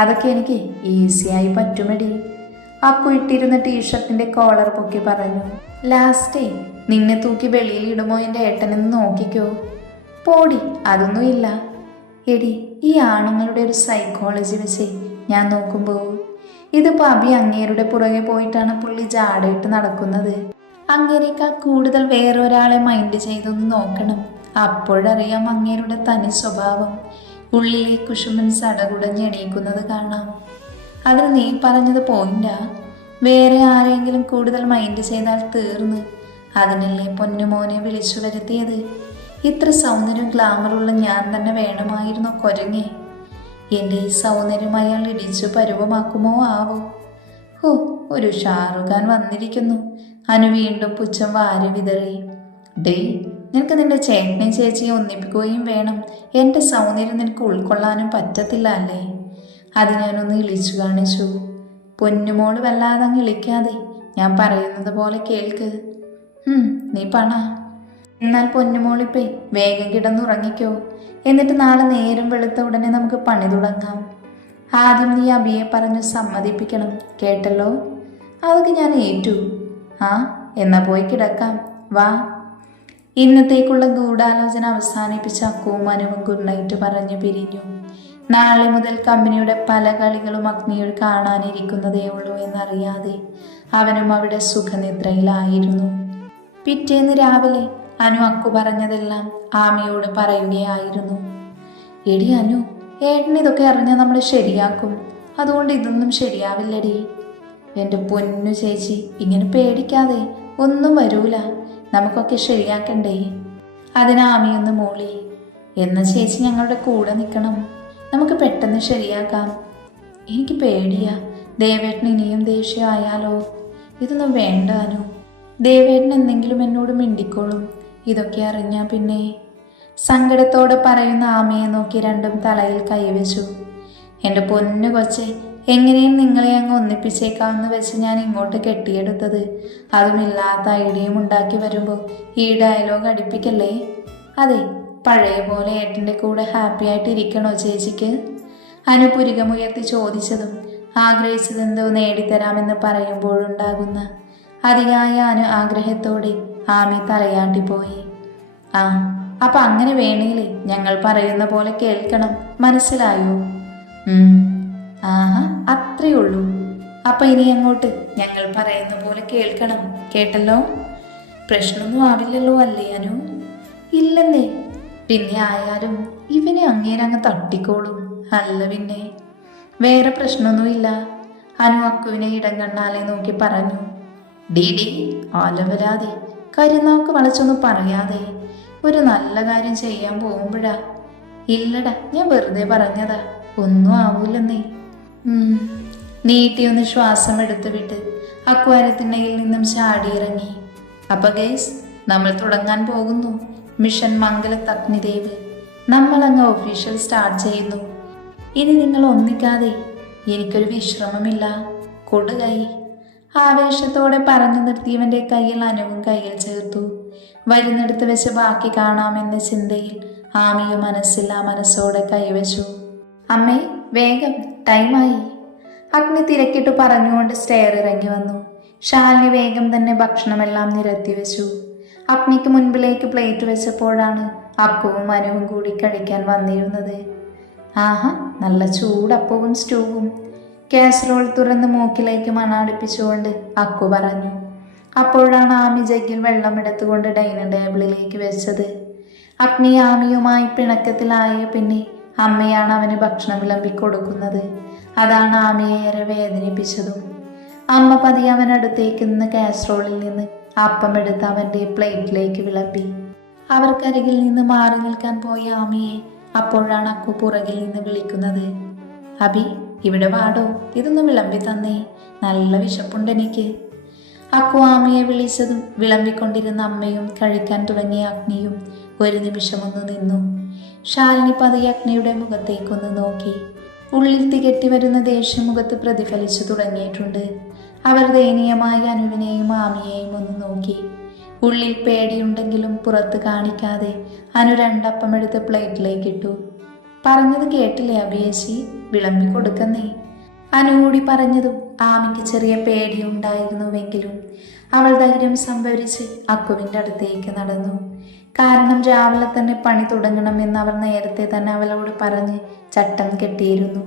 അതൊക്കെ എനിക്ക് ഈസിയായി പറ്റുമടി. അക്കു ഇട്ടിരുന്ന ടീഷർട്ടിൻ്റെ കോളർ പൊക്കി പറഞ്ഞു. ലാസ്റ്റേ നിന്നെ തൂക്കി വെളിയിൽ ഇടുമോ എൻ്റെ ഏട്ടനെന്ന് നോക്കിക്കോ. പോടി, അതൊന്നുമില്ല. എടി, ഈ ആണുങ്ങളുടെ ഒരു സൈക്കോളജി വെച്ച് ഞാൻ നോക്കുമ്പോൾ ഇതിപ്പോ അബി അങ്ങേരുടെ പുറകെ പോയിട്ടാണ് പുള്ളി ജാടയിട്ട് നടക്കുന്നത്. അങ്ങേരേക്കാൾ കൂടുതൽ വേറൊരാളെ മൈൻഡ് ചെയ്തൊന്ന് നോക്കണം. അപ്പോഴറിയാം അങ്ങേരുടെ തനി സ്വഭാവം. ഉള്ളിലെ കുശുമൻ സടകുടഞ്ഞെണീക്കുന്നത് കാണാം. അതിന് നീ പറഞ്ഞത് പോയിന്റാ. വേറെ ആരെങ്കിലും കൂടുതൽ മൈൻഡ് ചെയ്താൽ തീർന്ന്. അതിനല്ലേ പൊന്നുമോനെ വിളിച്ചു വരുത്തിയത്. ഇത്ര സൗന്ദര്യം ഗ്ലാമറുള്ള ഞാൻ തന്നെ വേണമായിരുന്നു കൊരങ്ങേ. എൻ്റെ ഈ സൗന്ദര്യം അയാൾ ഇടിച്ചു പരുവമാക്കുമോ ആവോ. ഹോ, ഒരു ഷാറുഖ് ഖാൻ വന്നിരിക്കുന്നു. അനു വീണ്ടും പുച്ഛം വാരി വിതറി. ഡേയ്, നിനക്ക് നിന്റെ ചേട്ടനെയും ചേച്ചിയെ ഒന്നിപ്പിക്കുകയും വേണം. എൻ്റെ സൗന്ദര്യം നിനക്ക് ഉൾക്കൊള്ളാനും പറ്റത്തില്ല അല്ലേ? അത് ഞാനൊന്ന് ഇളിച്ചു കാണിച്ചു. പൊന്നുമോള് വല്ലാതെ അങ്ങ് ഇളിക്കാതെ, ഞാൻ പറയുന്നത് പോലെ കേൾക്ക്. നീ പണ. എന്നാൽ പൊന്നുമോളിപ്പേ വേഗം കിടന്നുറങ്ങിക്കോ. എന്നിട്ട് നാളെ നേരം വെളുത്ത ഉടനെ നമുക്ക് പണി തുടങ്ങാം. ആദ്യം നീ അബിയെ പറഞ്ഞു സമ്മതിപ്പിക്കണം, കേട്ടല്ലോ? അതൊക്കെ ഞാൻ ഏറ്റു. എന്നാ പോയി കിടക്കാം, വാ. ഇന്നത്തേക്കുള്ള ഗൂഢാലോചന അവസാനിപ്പിച്ച അക്കുവും അനുവും ഗുഡ് നൈറ്റ് പറഞ്ഞു പിരിഞ്ഞു. നാളെ മുതൽ കമ്പനിയുടെ പല കളികളും അഗ്നിയോട് കാണാനിരിക്കുന്നതേ ഉള്ളൂ എന്നറിയാതെ അവനും അവിടെ സുഖനിദ്രയിലായിരുന്നു. പിറ്റേന്ന് രാവിലെ അനു അക്കു പറഞ്ഞതെല്ലാം ആമിയോട് പറയുകയായിരുന്നു. എടി അനു, ഏട്ടൻ ഇതൊക്കെ അറിഞ്ഞാൽ നമ്മൾ ശരിയാക്കും. അതുകൊണ്ട് ഇതൊന്നും ശരിയാവില്ലടി. എൻ്റെ പൊന്നു ചേച്ചി, ഇങ്ങനെ പേടിക്കാതെ, ഒന്നും വരൂല. നമുക്കൊക്കെ ശരിയാക്കണ്ടേ? അതിന് ആമിയൊന്ന് മൂളി. എന്ന ചേച്ചി ഞങ്ങളുടെ കൂടെ നിൽക്കണം. നമുക്ക് പെട്ടെന്ന് ശരിയാക്കാം. എനിക്ക് പേടിയാ, ദേവേട്ടന് ഇനിയും ദേഷ്യമായാലോ? ഇതൊന്നും വേണ്ട അനു. ദേവേട്ടൻ എന്തെങ്കിലും എന്നോട് മിണ്ടിക്കോളും. ഇതൊക്കെ അറിഞ്ഞാ പിന്നെ. സങ്കടത്തോടെ പറയുന്ന ആമയെ നോക്കി രണ്ടും തലയിൽ കൈവച്ചു. എൻ്റെ പൊന്നു കൊച്ചെ, എങ്ങനെയും നിങ്ങളെ അങ്ങ് ഒന്നിപ്പിച്ചേക്കാമെന്ന് വെച്ച് ഞാൻ ഇങ്ങോട്ട് കെട്ടിയെടുത്തത്. അതുമില്ലാത്ത ഐഡിയയും ഉണ്ടാക്കി വരുമ്പോൾ ഈ ഡയലോഗ് അടുപ്പിക്കല്ലേ? അതെ, പഴയ പോലെ ഏട്ടൻ്റെ കൂടെ ഹാപ്പി ആയിട്ട് ഇരിക്കണോ ചേച്ചിക്ക്? അനു പുരികമുയർത്തി ചോദിച്ചതും ആഗ്രഹിച്ചതെന്തോ നേടിത്തരാമെന്ന് പറയുമ്പോഴുണ്ടാകുന്ന അതിയായ ആഗ്രഹത്തോടെ ആമി തലയാട്ടിപ്പോയി. അപ്പൊ അങ്ങനെ വേണേലേ ഞങ്ങൾ പറയുന്ന പോലെ കേൾക്കണം, മനസ്സിലായോ? അത്രേ ഉള്ളൂ. അപ്പൊ ഇനി അങ്ങോട്ട് ഞങ്ങൾ പറയുന്ന പോലെ കേൾക്കണം, കേട്ടല്ലോ? പ്രശ്നമൊന്നും ആവില്ലല്ലോ അല്ലേ അനു? ഇല്ലെന്നേ. പിന്നെ ആയാലും ഇവനെ അങ്ങേരങ്ങ് തട്ടിക്കോളും. അല്ല പിന്നെ, വേറെ പ്രശ്നമൊന്നുമില്ല. അനു അക്കുവിനെ ഇടം കണ്ണാലെ നോക്കി പറഞ്ഞു. ഡി ആലവരാതെ, കരുനാക്ക് വളച്ചൊന്നും പറയാതെ. ഒരു നല്ല കാര്യം ചെയ്യാൻ പോകുമ്പോഴാ. ഇല്ലടാ, ഞാൻ വെറുതെ പറഞ്ഞതാ, ഒന്നും ആവൂലെന്നേ. നീട്ടിയൊന്ന് ശ്വാസം എടുത്തു വിട്ട് അക്വാരത്തിനയിൽ നിന്നും ചാടിയിറങ്ങി. അപ്പൊ ഗേസ്, നമ്മൾ തുടങ്ങാൻ പോകുന്നു മിഷൻ മംഗലത്ത് അഗ്നിദേവ്. നമ്മളങ്ങ് ഒഫീഷ്യൽ സ്റ്റാർട്ട് ചെയ്യുന്നു. ഇനി നിങ്ങൾ ഒന്നിക്കാതെ എനിക്കൊരു വിശ്രമമില്ല. കൊടുകൈ. ആവേശത്തോടെ പറഞ്ഞു നിർത്തിയവൻ്റെ കയ്യിൽ അനുവും കയ്യിൽ ചേർത്തു. വരുന്നിടത്ത് വെച്ച് ബാക്കി കാണാമെന്ന ചിന്തയിൽ ആമിയ മനസ്സില്ല മനസ്സോടെ കൈവച്ചു. അമ്മേ, വേഗം, ടൈമായി. അഗ്നി തിരക്കിട്ട് പറഞ്ഞുകൊണ്ട് സ്റ്റെയർ ഇറങ്ങി വന്നു. ശാലിനി വേഗം തന്നെ ഭക്ഷണമെല്ലാം നിരത്തി വെച്ചു. അഗ്നിക്ക് മുൻപിലേക്ക് പ്ലേറ്റ് വെച്ചപ്പോഴാണ് അക്കുവും അനുവും കൂടി കഴിക്കാൻ വന്നിരുന്നത്. നല്ല ചൂടപ്പവും സ്റ്റൂവും. കാസറോൾ തുറന്ന് മൂക്കിലേക്ക് മണാടിപ്പിച്ചുകൊണ്ട് അക്കു പറഞ്ഞു. അപ്പോഴാണ് ആമി ജഗ്ഗിൽ വെള്ളം എടുത്തുകൊണ്ട് ഡൈനിങ് ടേബിളിലേക്ക് വെച്ചത്. അഗ്നി ആമിയുമായി പിണക്കത്തിലായ പിന്നെ അമ്മയാണ് അവന് ഭക്ഷണം വിളമ്പിക്കൊടുക്കുന്നത്. അതാണ് ആമിയെ ഏറെ വേദനിപ്പിച്ചതും. അമ്മ പതിയെ അവനടുത്തേക്ക് നിന്ന് കാസറോളിൽ നിന്ന് അപ്പം എടുത്ത് അവൻ്റെ പ്ലേറ്റിലേക്ക് വിളമ്പി. അവർക്കരികിൽ നിന്ന് മാറി നിൽക്കാൻ പോയ ആമിയെ അപ്പോഴാണ് അക്കു പുറകിൽ നിന്ന് വിളിക്കുന്നത്. അബി, ഇവിടെ വാടോ, ഇതൊന്നും വിളമ്പി തന്നേ, നല്ല വിശപ്പുണ്ട് എനിക്ക്. അക്കു ആമിയെ വിളിച്ചതും വിളമ്പിക്കൊണ്ടിരുന്ന അമ്മയും കഴിക്കാൻ തുടങ്ങിയ അഗ്നിയും ഒരു നിമിഷമൊന്ന് നിന്നു. ശാലിനി പതിയെ അഗ്നിയുടെ മുഖത്തേക്കൊന്ന് നോക്കി. ഉള്ളിൽ തികട്ടി വരുന്ന ദേഷ്യം മുഖത്ത് പ്രതിഫലിച്ചു തുടങ്ങിയിട്ടുണ്ട്. അവർ ദയനീയമായി അനുവിനെയും ആമിയെയും ഒന്ന് നോക്കി. ഉള്ളിൽ പേടിയുണ്ടെങ്കിലും പുറത്ത് കാണിക്കാതെ അനു രണ്ടപ്പം എടുത്ത് പ്ലേറ്റിലേക്ക് ഇട്ടു. പറഞ്ഞത് കേട്ടില്ലേ അഭിയേശി, വിളമ്പി കൊടുക്കുന്നേ. അനു കൂടി പറഞ്ഞതും ആമിക്ക് ചെറിയ പേടിയുണ്ടായിരുന്നുവെങ്കിലും അവൾ ധൈര്യം സംഭരിച്ച് അക്കുവിൻ്റെ അടുത്തേക്ക് നടന്നു. കാരണം രാവിലെ തന്നെ പണി തുടങ്ങണമെന്ന് അവർ നേരത്തെ തന്നെ അവളോട് പറഞ്ഞ് ചട്ടം കെട്ടിയിരുന്നു.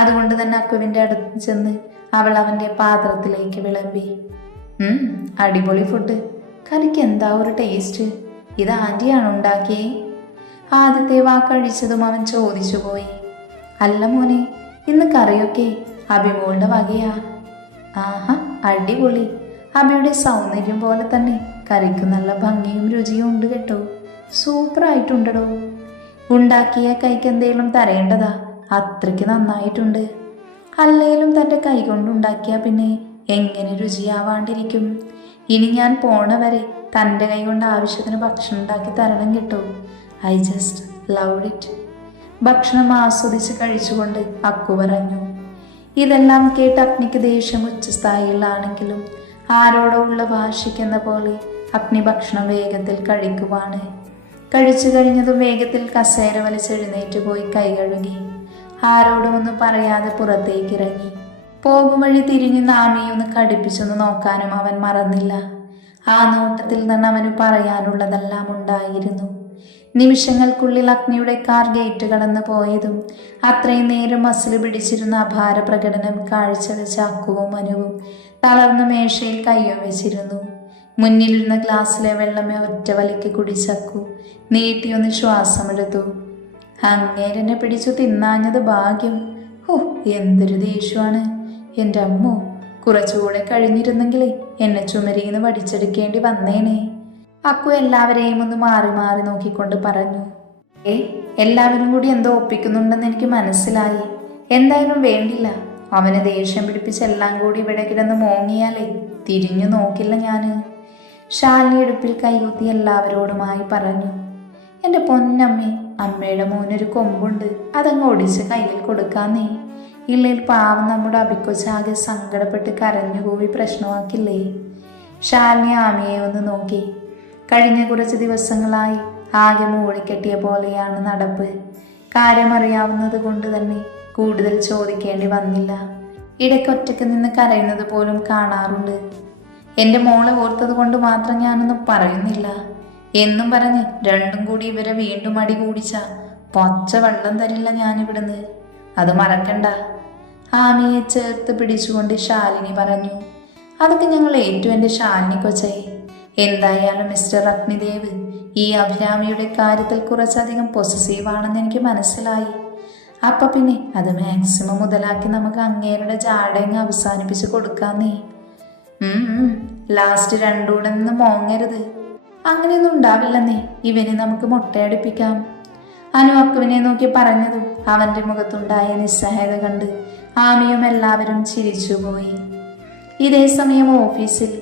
അതുകൊണ്ട് തന്നെ അക്കുവിൻ്റെ അടുത്ത് ചെന്ന് അവൾ അവൻ്റെ പാത്രത്തിലേക്ക് വിളമ്പി. അടിപൊളി ഫുഡ്. കറിക്ക് എന്താ ഒരു ടേസ്റ്റ്. ഇത് ആൻറ്റിയാണോ ഉണ്ടാക്കിയേ? ആദ്യത്തെ വാക്കഴിച്ചതും അവൻ ചോദിച്ചു പോയി. അല്ല മോനെ, ഇന്ന് കറിയൊക്കെ അഭിമോളുടെ വകയാ. ആഹാ, അടിപൊളി. അബിയുടെ സൗന്ദര്യം പോലെ തന്നെ കറിക്ക് നല്ല ഭംഗിയും രുചിയും ഉണ്ട് കേട്ടോ. സൂപ്പറായിട്ടുണ്ടോ. ഉണ്ടാക്കിയ കൈക്ക് എന്തെങ്കിലും തരേണ്ടതാ, അത്രയ്ക്ക് നന്നായിട്ടുണ്ട്. അല്ലേലും തൻ്റെ കൈ കൊണ്ടുണ്ടാക്കിയ പിന്നെ എങ്ങനെ രുചിയാവാണ്ടിരിക്കും. ഇനി ഞാൻ പോണ വരെ തൻ്റെ കൈ കൊണ്ട് ആവശ്യത്തിന് ഭക്ഷണം ഉണ്ടാക്കി തരണം കേട്ടോ. I just loved it. ഭക്ഷണം ആസ്വദിച്ച് കഴിച്ചുകൊണ്ട് അക്കു പറഞ്ഞു. ഇതെല്ലാം കേട്ട് അഗ്നിക്ക് ദേഷ്യം ഉച്ചസ്ഥായിലാണെങ്കിലും ആരോടോ ഉള്ള വാശിക്കെന്ന പോലെ അഗ്നി ഭക്ഷണം വേഗത്തിൽ കഴിക്കുവാണ്. കഴിച്ചു കഴിഞ്ഞതും വേഗത്തിൽ കസേര വലിച്ചെഴുന്നേറ്റ് പോയി കൈ കഴുകി ആരോടും ഒന്നും പറയാതെ പുറത്തേക്ക് ഇറങ്ങി. പോകും വഴി തിരിഞ്ഞ് നാമിയെ ഒന്ന് കടുപ്പിച്ചൊന്ന് നോക്കാനും അവൻ മറന്നില്ല. ആ നോട്ടത്തിൽ നിന്ന് അവന് പറയാനുള്ളതെല്ലാം ഉണ്ടായിരുന്നു. നിമിഷങ്ങൾക്കുള്ളിൽ അഗ്നിയുടെ കാർ ഗേറ്റ് കടന്നു പോയതും അത്രയും നേരം മസിൽ പിടിച്ചിരുന്ന അപാര പ്രകടനം കാഴ്ചവെച്ച അക്കുവും മനുവും തളർന്ന മേശയിൽ കയ്യും വെച്ചിരുന്നു. മുന്നിലിരുന്ന ഗ്ലാസ്സിലെ വെള്ളം ഒറ്റ വലിക്ക് കുടിച്ചക്കു നീട്ടിയൊന്ന് ശ്വാസമെടുത്തു. അങ്ങേരെന്നെ പിടിച്ചു തിന്നാഞ്ഞത് ഭാഗ്യം. ഓ, എന്തൊരു ദേഷ്യമാണ് എൻ്റെ അമ്മോ. കുറച്ചുകൂടെ കഴിഞ്ഞിരുന്നെങ്കിലേ എന്നെ ചുമരിന്ന് വടിച്ചെടുക്കേണ്ടി വന്നേനെ. അക്കു എല്ലാവരെയും ഒന്ന് മാറി മാറി നോക്കിക്കൊണ്ട് പറഞ്ഞു. എല്ലാവരും കൂടി എന്തോ ഒപ്പിക്കുന്നുണ്ടെന്ന് എനിക്ക് മനസ്സിലായി. എന്തായാലും വേണ്ടില്ല. അവന് ദേഷ്യം പിടിപ്പിച്ച് എല്ലാം കൂടി ഇവിടെ കിടന്ന് മോങ്ങിയാലേ തിരിഞ്ഞു നോക്കില്ല ഞാന്. ശാലിനി എടുപ്പിൽ കൈകുത്തി എല്ലാവരോടുമായി പറഞ്ഞു. എൻ്റെ പൊന്നമ്മേ, അമ്മയുടെ മോനൊരു കൊമ്പുണ്ട്, അതങ്ങ് ഒടിച്ച് കയ്യിൽ കൊടുക്കാന്നേ. ഇല്ലെങ്കിൽ പാവം നമ്മുടെ അഭിക്കൊച്ചാകെ സങ്കടപ്പെട്ട് കരഞ്ഞുകൂവി പ്രശ്നമാക്കില്ലേ. ശാലിനി ആമിയെ ഒന്ന് നോക്കി. കഴിഞ്ഞ കുറച്ച് ദിവസങ്ങളായി ആകെ മൂടിക്കെട്ടിയ പോലെയാണ് നടപ്പ്. കാര്യമറിയാവുന്നത് കൊണ്ട് തന്നെ കൂടുതൽ ചോദിക്കേണ്ടി വന്നില്ല. ഇടയ്ക്കൊറ്റയ്ക്ക് നിന്ന് കരയുന്നത് പോലും കാണാറുണ്ട്. എൻ്റെ മോളെ ഓർത്തത് കൊണ്ട് മാത്രം ഞാനൊന്നും പറയുന്നില്ല എന്നും പറഞ്ഞ് രണ്ടും കൂടി ഇവരെ വീണ്ടും അടി കൂടിച്ച പച്ച വെള്ളം തരില്ല ഞാനിവിടുന്ന്. അത് മറക്കണ്ട. ആമിയെ ചേർത്ത് പിടിച്ചുകൊണ്ട് ശാലിനി പറഞ്ഞു. അതൊക്കെ ഞങ്ങൾ ഏറ്റു എൻ്റെ ശാലിനി കൊച്ചേ. എന്തായാലും മിസ്റ്റർ അഗ്നിദേവ് ഈ അഭിരാമിയുടെ കാര്യത്തിൽ കുറച്ചധികം പൊസസീവാണെന്ന് എനിക്ക് മനസ്സിലായി. അപ്പൊ പിന്നെ അത് മാക്സിമം മുതലാക്കി നമുക്ക് അങ്ങേരുടെ ജാടയങ്ങ് അവസാനിപ്പിച്ച് കൊടുക്കാന്നേ. ലാസ്റ്റ് രണ്ടൂടെ നിന്ന് മോങ്ങരുത്. അങ്ങനെയൊന്നും ഉണ്ടാവില്ലെന്നേ. ഇവനെ നമുക്ക് മുട്ടയടിപ്പിക്കാം. അനു അക്കുവിനെ നോക്കി പറഞ്ഞതും അവന്റെ മുഖത്തുണ്ടായ നിസ്സഹായത കണ്ട് ആമിയും എല്ലാവരും ചിരിച്ചുപോയി. ഇതേ സമയം ഓഫീസിൽ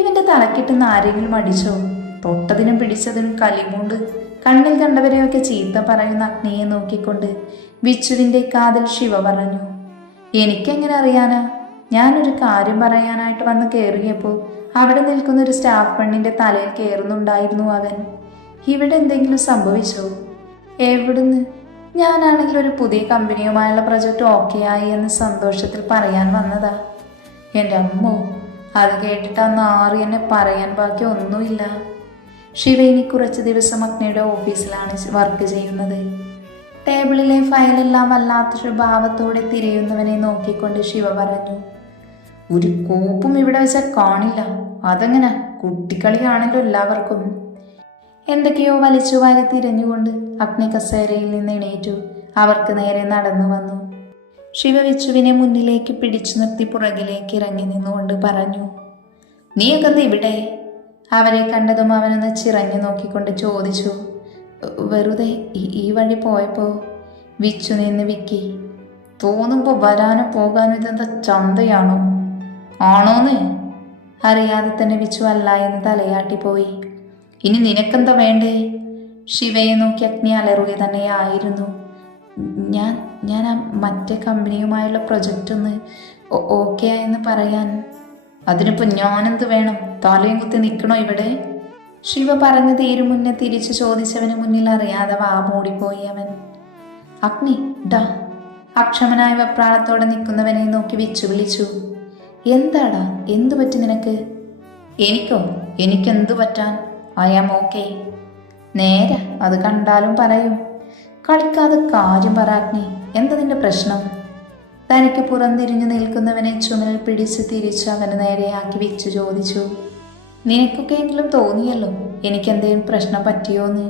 ഇവന്റെ തലക്കിട്ടുന്ന ആരെങ്കിലും അടിച്ചോ? തൊട്ടതിനും പിടിച്ചതിനും കലിമൂണ്ട് കണ്ണിൽ കണ്ടവരെയൊക്കെ ചീത്ത പറയുന്ന അഗ്നിയെ നോക്കിക്കൊണ്ട് വിച്ചുവിന്റെ കാതിൽ ശിവ പറഞ്ഞു. എനിക്കെങ്ങനെ അറിയാനാ? ഞാനൊരു കാര്യം പറയാനായിട്ട് വന്ന് കയറിയപ്പോൾ അവിടെ നിൽക്കുന്ന ഒരു സ്റ്റാഫ് പെണ്ണിന്റെ തലയിൽ കയറുന്നുണ്ടായിരുന്നു അവൻ. ഇവിടെ എന്തെങ്കിലും സംഭവിച്ചോ? എവിടുന്ന്? ഞാനാണെങ്കിൽ ഒരു പുതിയ കമ്പനിയുമായുള്ള പ്രൊജക്റ്റ് ഓക്കെ ആയി എന്ന് സന്തോഷത്തിൽ പറയാൻ വന്നതാ. എൻ്റെ അമ്മോ, അത് കേട്ടിട്ട് അന്ന് ആറി എന്നെ പറയാൻ ബാക്കി ഒന്നുമില്ല. ശിവ ഇനി കുറച്ച് ദിവസം അഗ്നിയുടെ ഓഫീസിലാണ് വർക്ക് ചെയ്യുന്നത്. ടേബിളിലെ ഫയലെല്ലാം വല്ലാത്തൊരു ഭാവത്തോടെ തിരയുന്നവനെ നോക്കിക്കൊണ്ട് ശിവ പറഞ്ഞു. ഒരു കോപ്പും ഇവിടെ വെച്ചാൽ കാണില്ല. അതെങ്ങനെ? കുട്ടിക്കളിയാണല്ലോ എല്ലാവർക്കും. എന്തൊക്കെയോ വലിച്ചു വാരി തിരഞ്ഞുകൊണ്ട് അഗ്നി കസേരയിൽ നിന്ന് എണീറ്റു അവർക്ക് നേരെ നടന്നു വന്നു. ശിവ വിച്ചുവിനെ മുന്നിലേക്ക് പിടിച്ചു നിർത്തി പുറകിലേക്ക് ഇറങ്ങി നിന്നുകൊണ്ട് പറഞ്ഞു. നീയൊക്കെ എന്താ ഇവിടെ? അവരെ കണ്ടതും അവനൊന്ന് ചിറഞ്ഞു നോക്കിക്കൊണ്ട് ചോദിച്ചു. വെറുതെ ഈ വഴി പോയപ്പോ. വിച്ചു നിന്ന് വിക്കി. തോന്നുമ്പോ വരാനും പോകാനും ഇതെന്താ ചന്തയാണോ? ആണോന്ന് അറിയാതെ തന്നെ വിച്ചു അല്ല എന്ന് തലയാട്ടിപ്പോയി. ഇനി നിനക്കെന്താ വേണ്ടേ? ശിവയെ നോക്കി അഗ്നി അലറുക തന്നെയായിരുന്നു. ഞാൻ ആ മറ്റേ കമ്പനിയുമായുള്ള പ്രൊജക്റ്റ് ഒന്ന് ഓക്കെ ആയെന്ന് പറയാൻ. അതിനിപ്പോൾ ഞാനെന്ത് വേണം? തലയും കുത്തി നിൽക്കണോ ഇവിടെ? ശിവ പറഞ്ഞു തീരും മുന്നേ തിരിച്ചു ചോദിച്ചവന് മുന്നിൽ അറിയാതെ വാ മൂടിപ്പോയി അവൻ. അഗ്നി ഡാ. അക്ഷമനായ വെപ്രാളത്തോടെ നിൽക്കുന്നവനെ നോക്കി വിച്ചു വിളിച്ചു. എന്താടാ, എന്തു പറ്റി നിനക്ക്? എനിക്കോ? എനിക്കെന്തു പറ്റാൻ? I am okay. നേരെ അത് കണ്ടാലും പറയും. കളിക്കാതെ കാര്യം പറ അഗ്നി. എന്താ നിന്റെ പ്രശ്നം? തനിക്ക് പുറംതിരിഞ്ഞു നിൽക്കുന്നവനെ ചുമലിൽ പിടിച്ച് തിരിച്ചു അവന് നേരെയാക്കി വിച്ചു ചോദിച്ചു, നിനക്കൊക്കെയെങ്കിലും തോന്നിയല്ലോ എനിക്കെന്തേലും പ്രശ്നം പറ്റിയോന്ന്?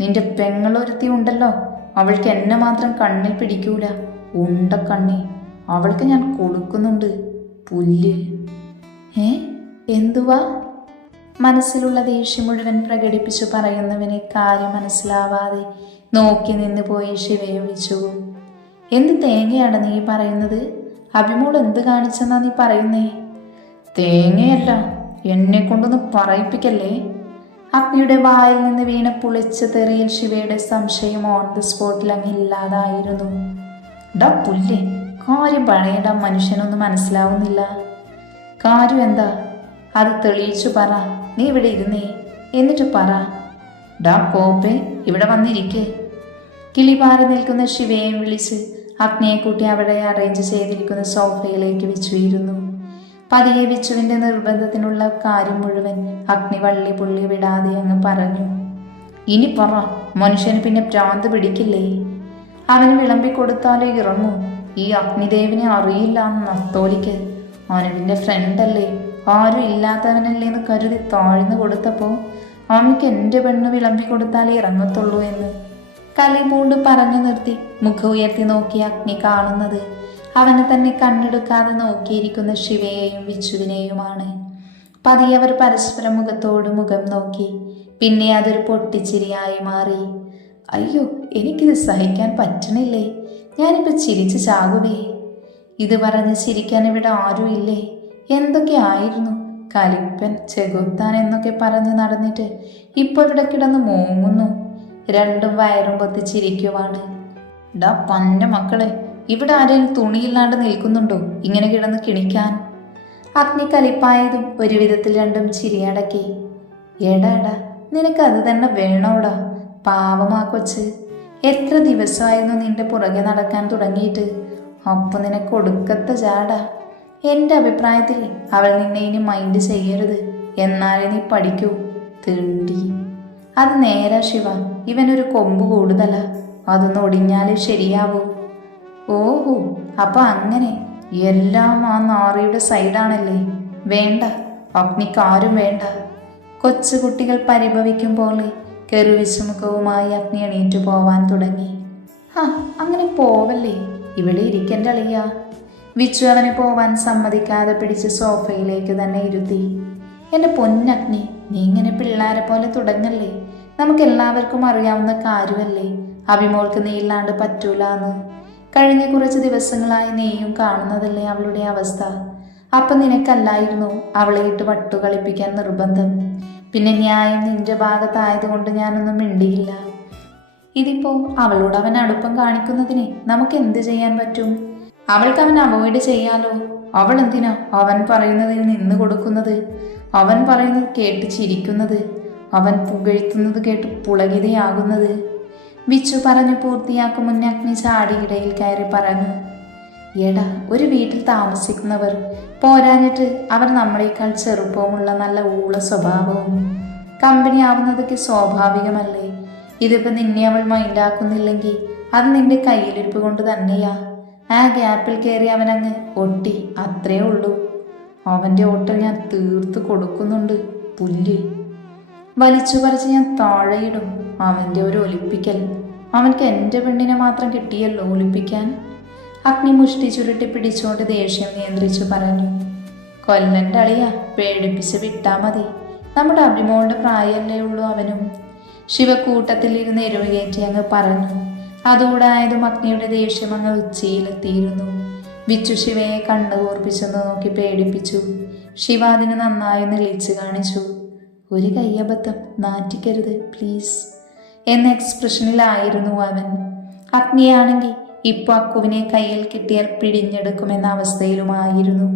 നിന്റെ പെങ്ങളൊരുത്തി ഉണ്ടല്ലോ, അവൾക്ക് എന്നെ മാത്രം കണ്ണിൽ പിടിക്കൂല. ഉണ്ട കണ്ണി, അവൾക്ക് ഞാൻ കൊടുക്കുന്നുണ്ട് പുല്ല്. എന്തുവാ? മനസ്സിലുള്ള ദേഷ്യം മുഴുവൻ പ്രകടിപ്പിച്ചു പറയുന്നവനെ കാര്യം മനസ്സിലാവാതെ നോക്കി നിന്ന് പോയി ശിവയെ വിളിച്ചു. എന്ത് തേങ്ങയാണ് നീ പറയുന്നത്? അഭിമോൾ എന്ത് കാണിച്ചെന്നാ നീ പറയുന്നേ? തേങ്ങയല്ല, എന്നെ കൊണ്ടൊന്ന് പറയിപ്പിക്കല്ലേ. അഗ്നിയുടെ വായിൽ നിന്ന് വീണ പുളിച്ച തെറിയിൽ ശിവയുടെ സംശയം ഓൺ ദ സ്പോട്ടിൽ അങ്ങ് ഇല്ലാതായിരുന്നു. ഡാ പുല്ലേ, കാര്യം പഴയടാ, മനുഷ്യനൊന്നും മനസ്സിലാവുന്നില്ല. കാര്യം എന്താ? അത് തെളിയിച്ചു പറ. നീ ഇവിടെ ഇരുന്നേ, എന്നിട്ട് പറ. ഡാ പോപ്പേ, ഇവിടെ വന്നിരിക്കേ. കിളിപാറി നിൽക്കുന്ന ശിവയെയും വിളിച്ച് അഗ്നിയെ കൂട്ടി അവിടെ അറേഞ്ച് ചെയ്തിരിക്കുന്ന സോഫയിലേക്ക് വിച്ചുയിരുന്നു. പതിയെ വിച്ചുവിന്റെ നിർബന്ധത്തിനുള്ള കാര്യം മുഴുവൻ അഗ്നി വള്ളി പുള്ളി വിടാതെ അങ്ങ് പറഞ്ഞു. ഇനി പറ, മനുഷ്യന് പിന്നെ ഭ്രാന്ത് പിടിക്കില്ലേ? അവന് വിളമ്പിക്കൊടുത്താലേ ഇറങ്ങൂ. ഈ അഗ്നിദേവിനെ അറിയില്ല നത്തോലിക്ക്. അനുവിന്റെ ഫ്രണ്ടല്ലേ, ആരും ഇല്ലാത്തവനല്ലേന്ന് കരുതി താഴ്ന്നു കൊടുത്തപ്പോൾ അവനിക്ക് എൻ്റെ പെണ്ണ് വിളമ്പിക്കൊടുത്താലേ ഇറങ്ങത്തുള്ളൂ എന്ന് കളി പൂണ്ട് പറഞ്ഞു നിർത്തി മുഖം ഉയർത്തി നോക്കിയ അഗ്നി കാണുന്നത് അവനെ തന്നെ കണ്ണെടുക്കാതെ നോക്കിയിരിക്കുന്ന ശിവയെയും വിച്ചുവിനെയുമാണ്. പതിയെ അവർ പരസ്പരം മുഖത്തോട് മുഖം നോക്കി. പിന്നെ അതൊരു പൊട്ടിച്ചിരിയായി മാറി. അയ്യോ, എനിക്കിത് സഹിക്കാൻ പറ്റണില്ലേ, ഞാനിപ്പോൾ ചിരിച്ച് ചാകുവേ. ഇത് പറഞ്ഞ് ചിരിക്കാൻ ഇവിടെ ആരും ഇല്ലേ? എന്തൊക്കെയായിരുന്നു കലിപ്പൻ, ചെകുത്താൻ എന്നൊക്കെ പറഞ്ഞ് നടന്നിട്ട് ഇപ്പോൾ ഇവിടെ കിടന്ന് മോങ്ങുന്നു. രണ്ടും വയറും പൊത്തി ചിരിക്കുവാണ്. ഡാ പന്ന മക്കളെ, ഇവിടെ ആരെങ്കിലും തുണിയില്ലാണ്ട് നിൽക്കുന്നുണ്ടോ ഇങ്ങനെ കിടന്ന് കിണിക്കാൻ? അഗ്നി കലിപ്പായതും ഒരു വിധത്തിൽ രണ്ടും ചിരിയടക്കി. എടാടാ, നിനക്കത് തന്നെ വേണോടാ, പാവമാ കൊച്ച്. എത്ര ദിവസമായിരുന്നു നിന്റെ പുറകെ നടക്കാൻ തുടങ്ങിയിട്ട്? അപ്പൊ നിനക്ക് ഒടുക്കത്തെ ജാടാ. എൻ്റെ അഭിപ്രായത്തിൽ അവൾ നിന്നെ ഇനി മൈൻഡ് ചെയ്യരുത്, എന്നാലേ നീ പഠിക്കൂ തിണ്ടി. അത് നേരാ ശിവ, ഇവനൊരു കൊമ്പ് കൂടുതലാ, അതൊന്ന് ഒടിഞ്ഞാലേ ശരിയാവൂ. ഓഹോ, അപ്പൊ അങ്ങനെ എല്ലാം ആ നാറിയുടെ സൈഡാണല്ലേ? വേണ്ട, അഗ്നിക്കാരും വേണ്ട. കൊച്ചുകുട്ടികൾ പരിഭവിക്കും പോലെ കെറുവിച്ചു മുഖവുമായി അഗ്നി എണീറ്റു പോവാൻ തുടങ്ങി. അങ്ങനെ പോവല്ലേ, ഇവിടെ ഇരിക്കൻ്റെ അളിയ. വിച്ചു അവനെ പോവാൻ സമ്മതിക്കാതെ പിടിച്ച് സോഫയിലേക്ക് തന്നെ ഇരുത്തി. എൻ്റെ പൊന്നഗ്നി, നീ ഇങ്ങനെ പിള്ളേരെ പോലെ തുടങ്ങല്ലേ. നമുക്ക് എല്ലാവർക്കും അറിയാവുന്ന കാര്യമല്ലേ അഭിമോൾക്ക് നീ ഇല്ലാണ്ട് പറ്റൂലെന്ന്. കഴിഞ്ഞ കുറച്ച് ദിവസങ്ങളായി നീയും കാണുന്നതല്ലേ അവളുടെ അവസ്ഥ. അപ്പം നിനക്കല്ലായിരുന്നു അവളെ ഇട്ട് വട്ടുകളിപ്പിക്കാൻ നിർബന്ധം. പിന്നെ ന്യായം നിന്റെ ഭാഗത്തായതുകൊണ്ട് ഞാനൊന്നും മിണ്ടിയില്ല. ഇതിപ്പോ അവളോട് അവൻ അടുപ്പം കാണിക്കുന്നതിന് നമുക്ക് എന്ത് ചെയ്യാൻ പറ്റും? അവൾക്ക് അവൻ അവോയ്ഡ് ചെയ്യാലോ. അവൾ എന്തിനാ അവൻ പറയുന്നതിന് നിന്ന് കൊടുക്കുന്നത്? അവൻ പറയുന്നത് കേട്ട് ചിരിക്കുന്നത്, അവൻ പുകഴ്ത്തുന്നത് കേട്ട് പുളകിതയാകുന്നത്? വിച്ചു പറഞ്ഞു പൂർത്തിയാക്കും മുന്നേ അഗ്നി ചാടിയിടയിൽ കയറി പറഞ്ഞു. എടാ, ഒരു വീട്ടിൽ താമസിക്കുന്നവർ പോരാഞ്ഞിട്ട് അവർ നമ്മളെക്കാൾ ചെറുപ്പവുമുള്ള നല്ല ഊള സ്വഭാവവും കമ്പനി ആവുന്നതൊക്കെ സ്വാഭാവികമല്ലേ? ഇതിപ്പോൾ നിന്നെ അവൾ മൈൻഡാക്കുന്നില്ലെങ്കിൽ അത് നിന്റെ കയ്യിലിരിപ്പ് കൊണ്ട് തന്നെയാ. ആ ഗ്യാപ്പിൽ കയറി അവനങ്ങ് ഒട്ടി, അത്രേ ഉള്ളൂ. അവൻ്റെ ഓട്ടൽ ഞാൻ തീർത്ത് കൊടുക്കുന്നുണ്ട് പുല്ല്. വലിച്ചു പറിച്ച് ഞാൻ താഴെയിടും. അവൻ്റെ ഒരു ഒലിപ്പിക്കൽ. അവൻക്ക് എൻ്റെ പെണ്ണിനെ മാത്രം കിട്ടിയല്ലോ ഒലിപ്പിക്കാൻ. അഗ്നി മുഷ്ടി ചുരുട്ടി പിടിച്ചുകൊണ്ട് ദേഷ്യം നിയന്ത്രിച്ചു പറഞ്ഞു. കൊല്ലൻ്റെ അളിയ, പേടിപ്പിച്ച് വിട്ടാ മതി. നമ്മുടെ അഭിമോളുടെ പ്രായമല്ലേ ഉള്ളൂ അവനും. ശിവക്കൂട്ടത്തിൽ ഇരുന്ന് എരുവുകയറ്റി അങ്ങ് പറഞ്ഞു. അതോടായതും അഗ്നിയുടെ ദേഷ്യം അങ്ങ് ഉച്ചയിലെത്തിയിരുന്നു. വിച്ചു ശിവയെ കണ്ണുകൂർപ്പിച്ചൊന്ന് നോക്കി പേടിപ്പിച്ചു. ശിവ അതിന് നന്നായി നെളിച്ചു കാണിച്ചു. ഒരു കയ്യബദ്ധം, നാറ്റിക്കരുത് പ്ലീസ് എന്ന എക്സ്പ്രഷനിലായിരുന്നു അവൻ. അഗ്നിയാണെങ്കിൽ ഇപ്പോൾ അക്കുവിനെ കയ്യിൽ കിട്ടിയാൽ പിടിഞ്ഞെടുക്കുമെന്ന അവസ്ഥയിലുമായിരുന്നു.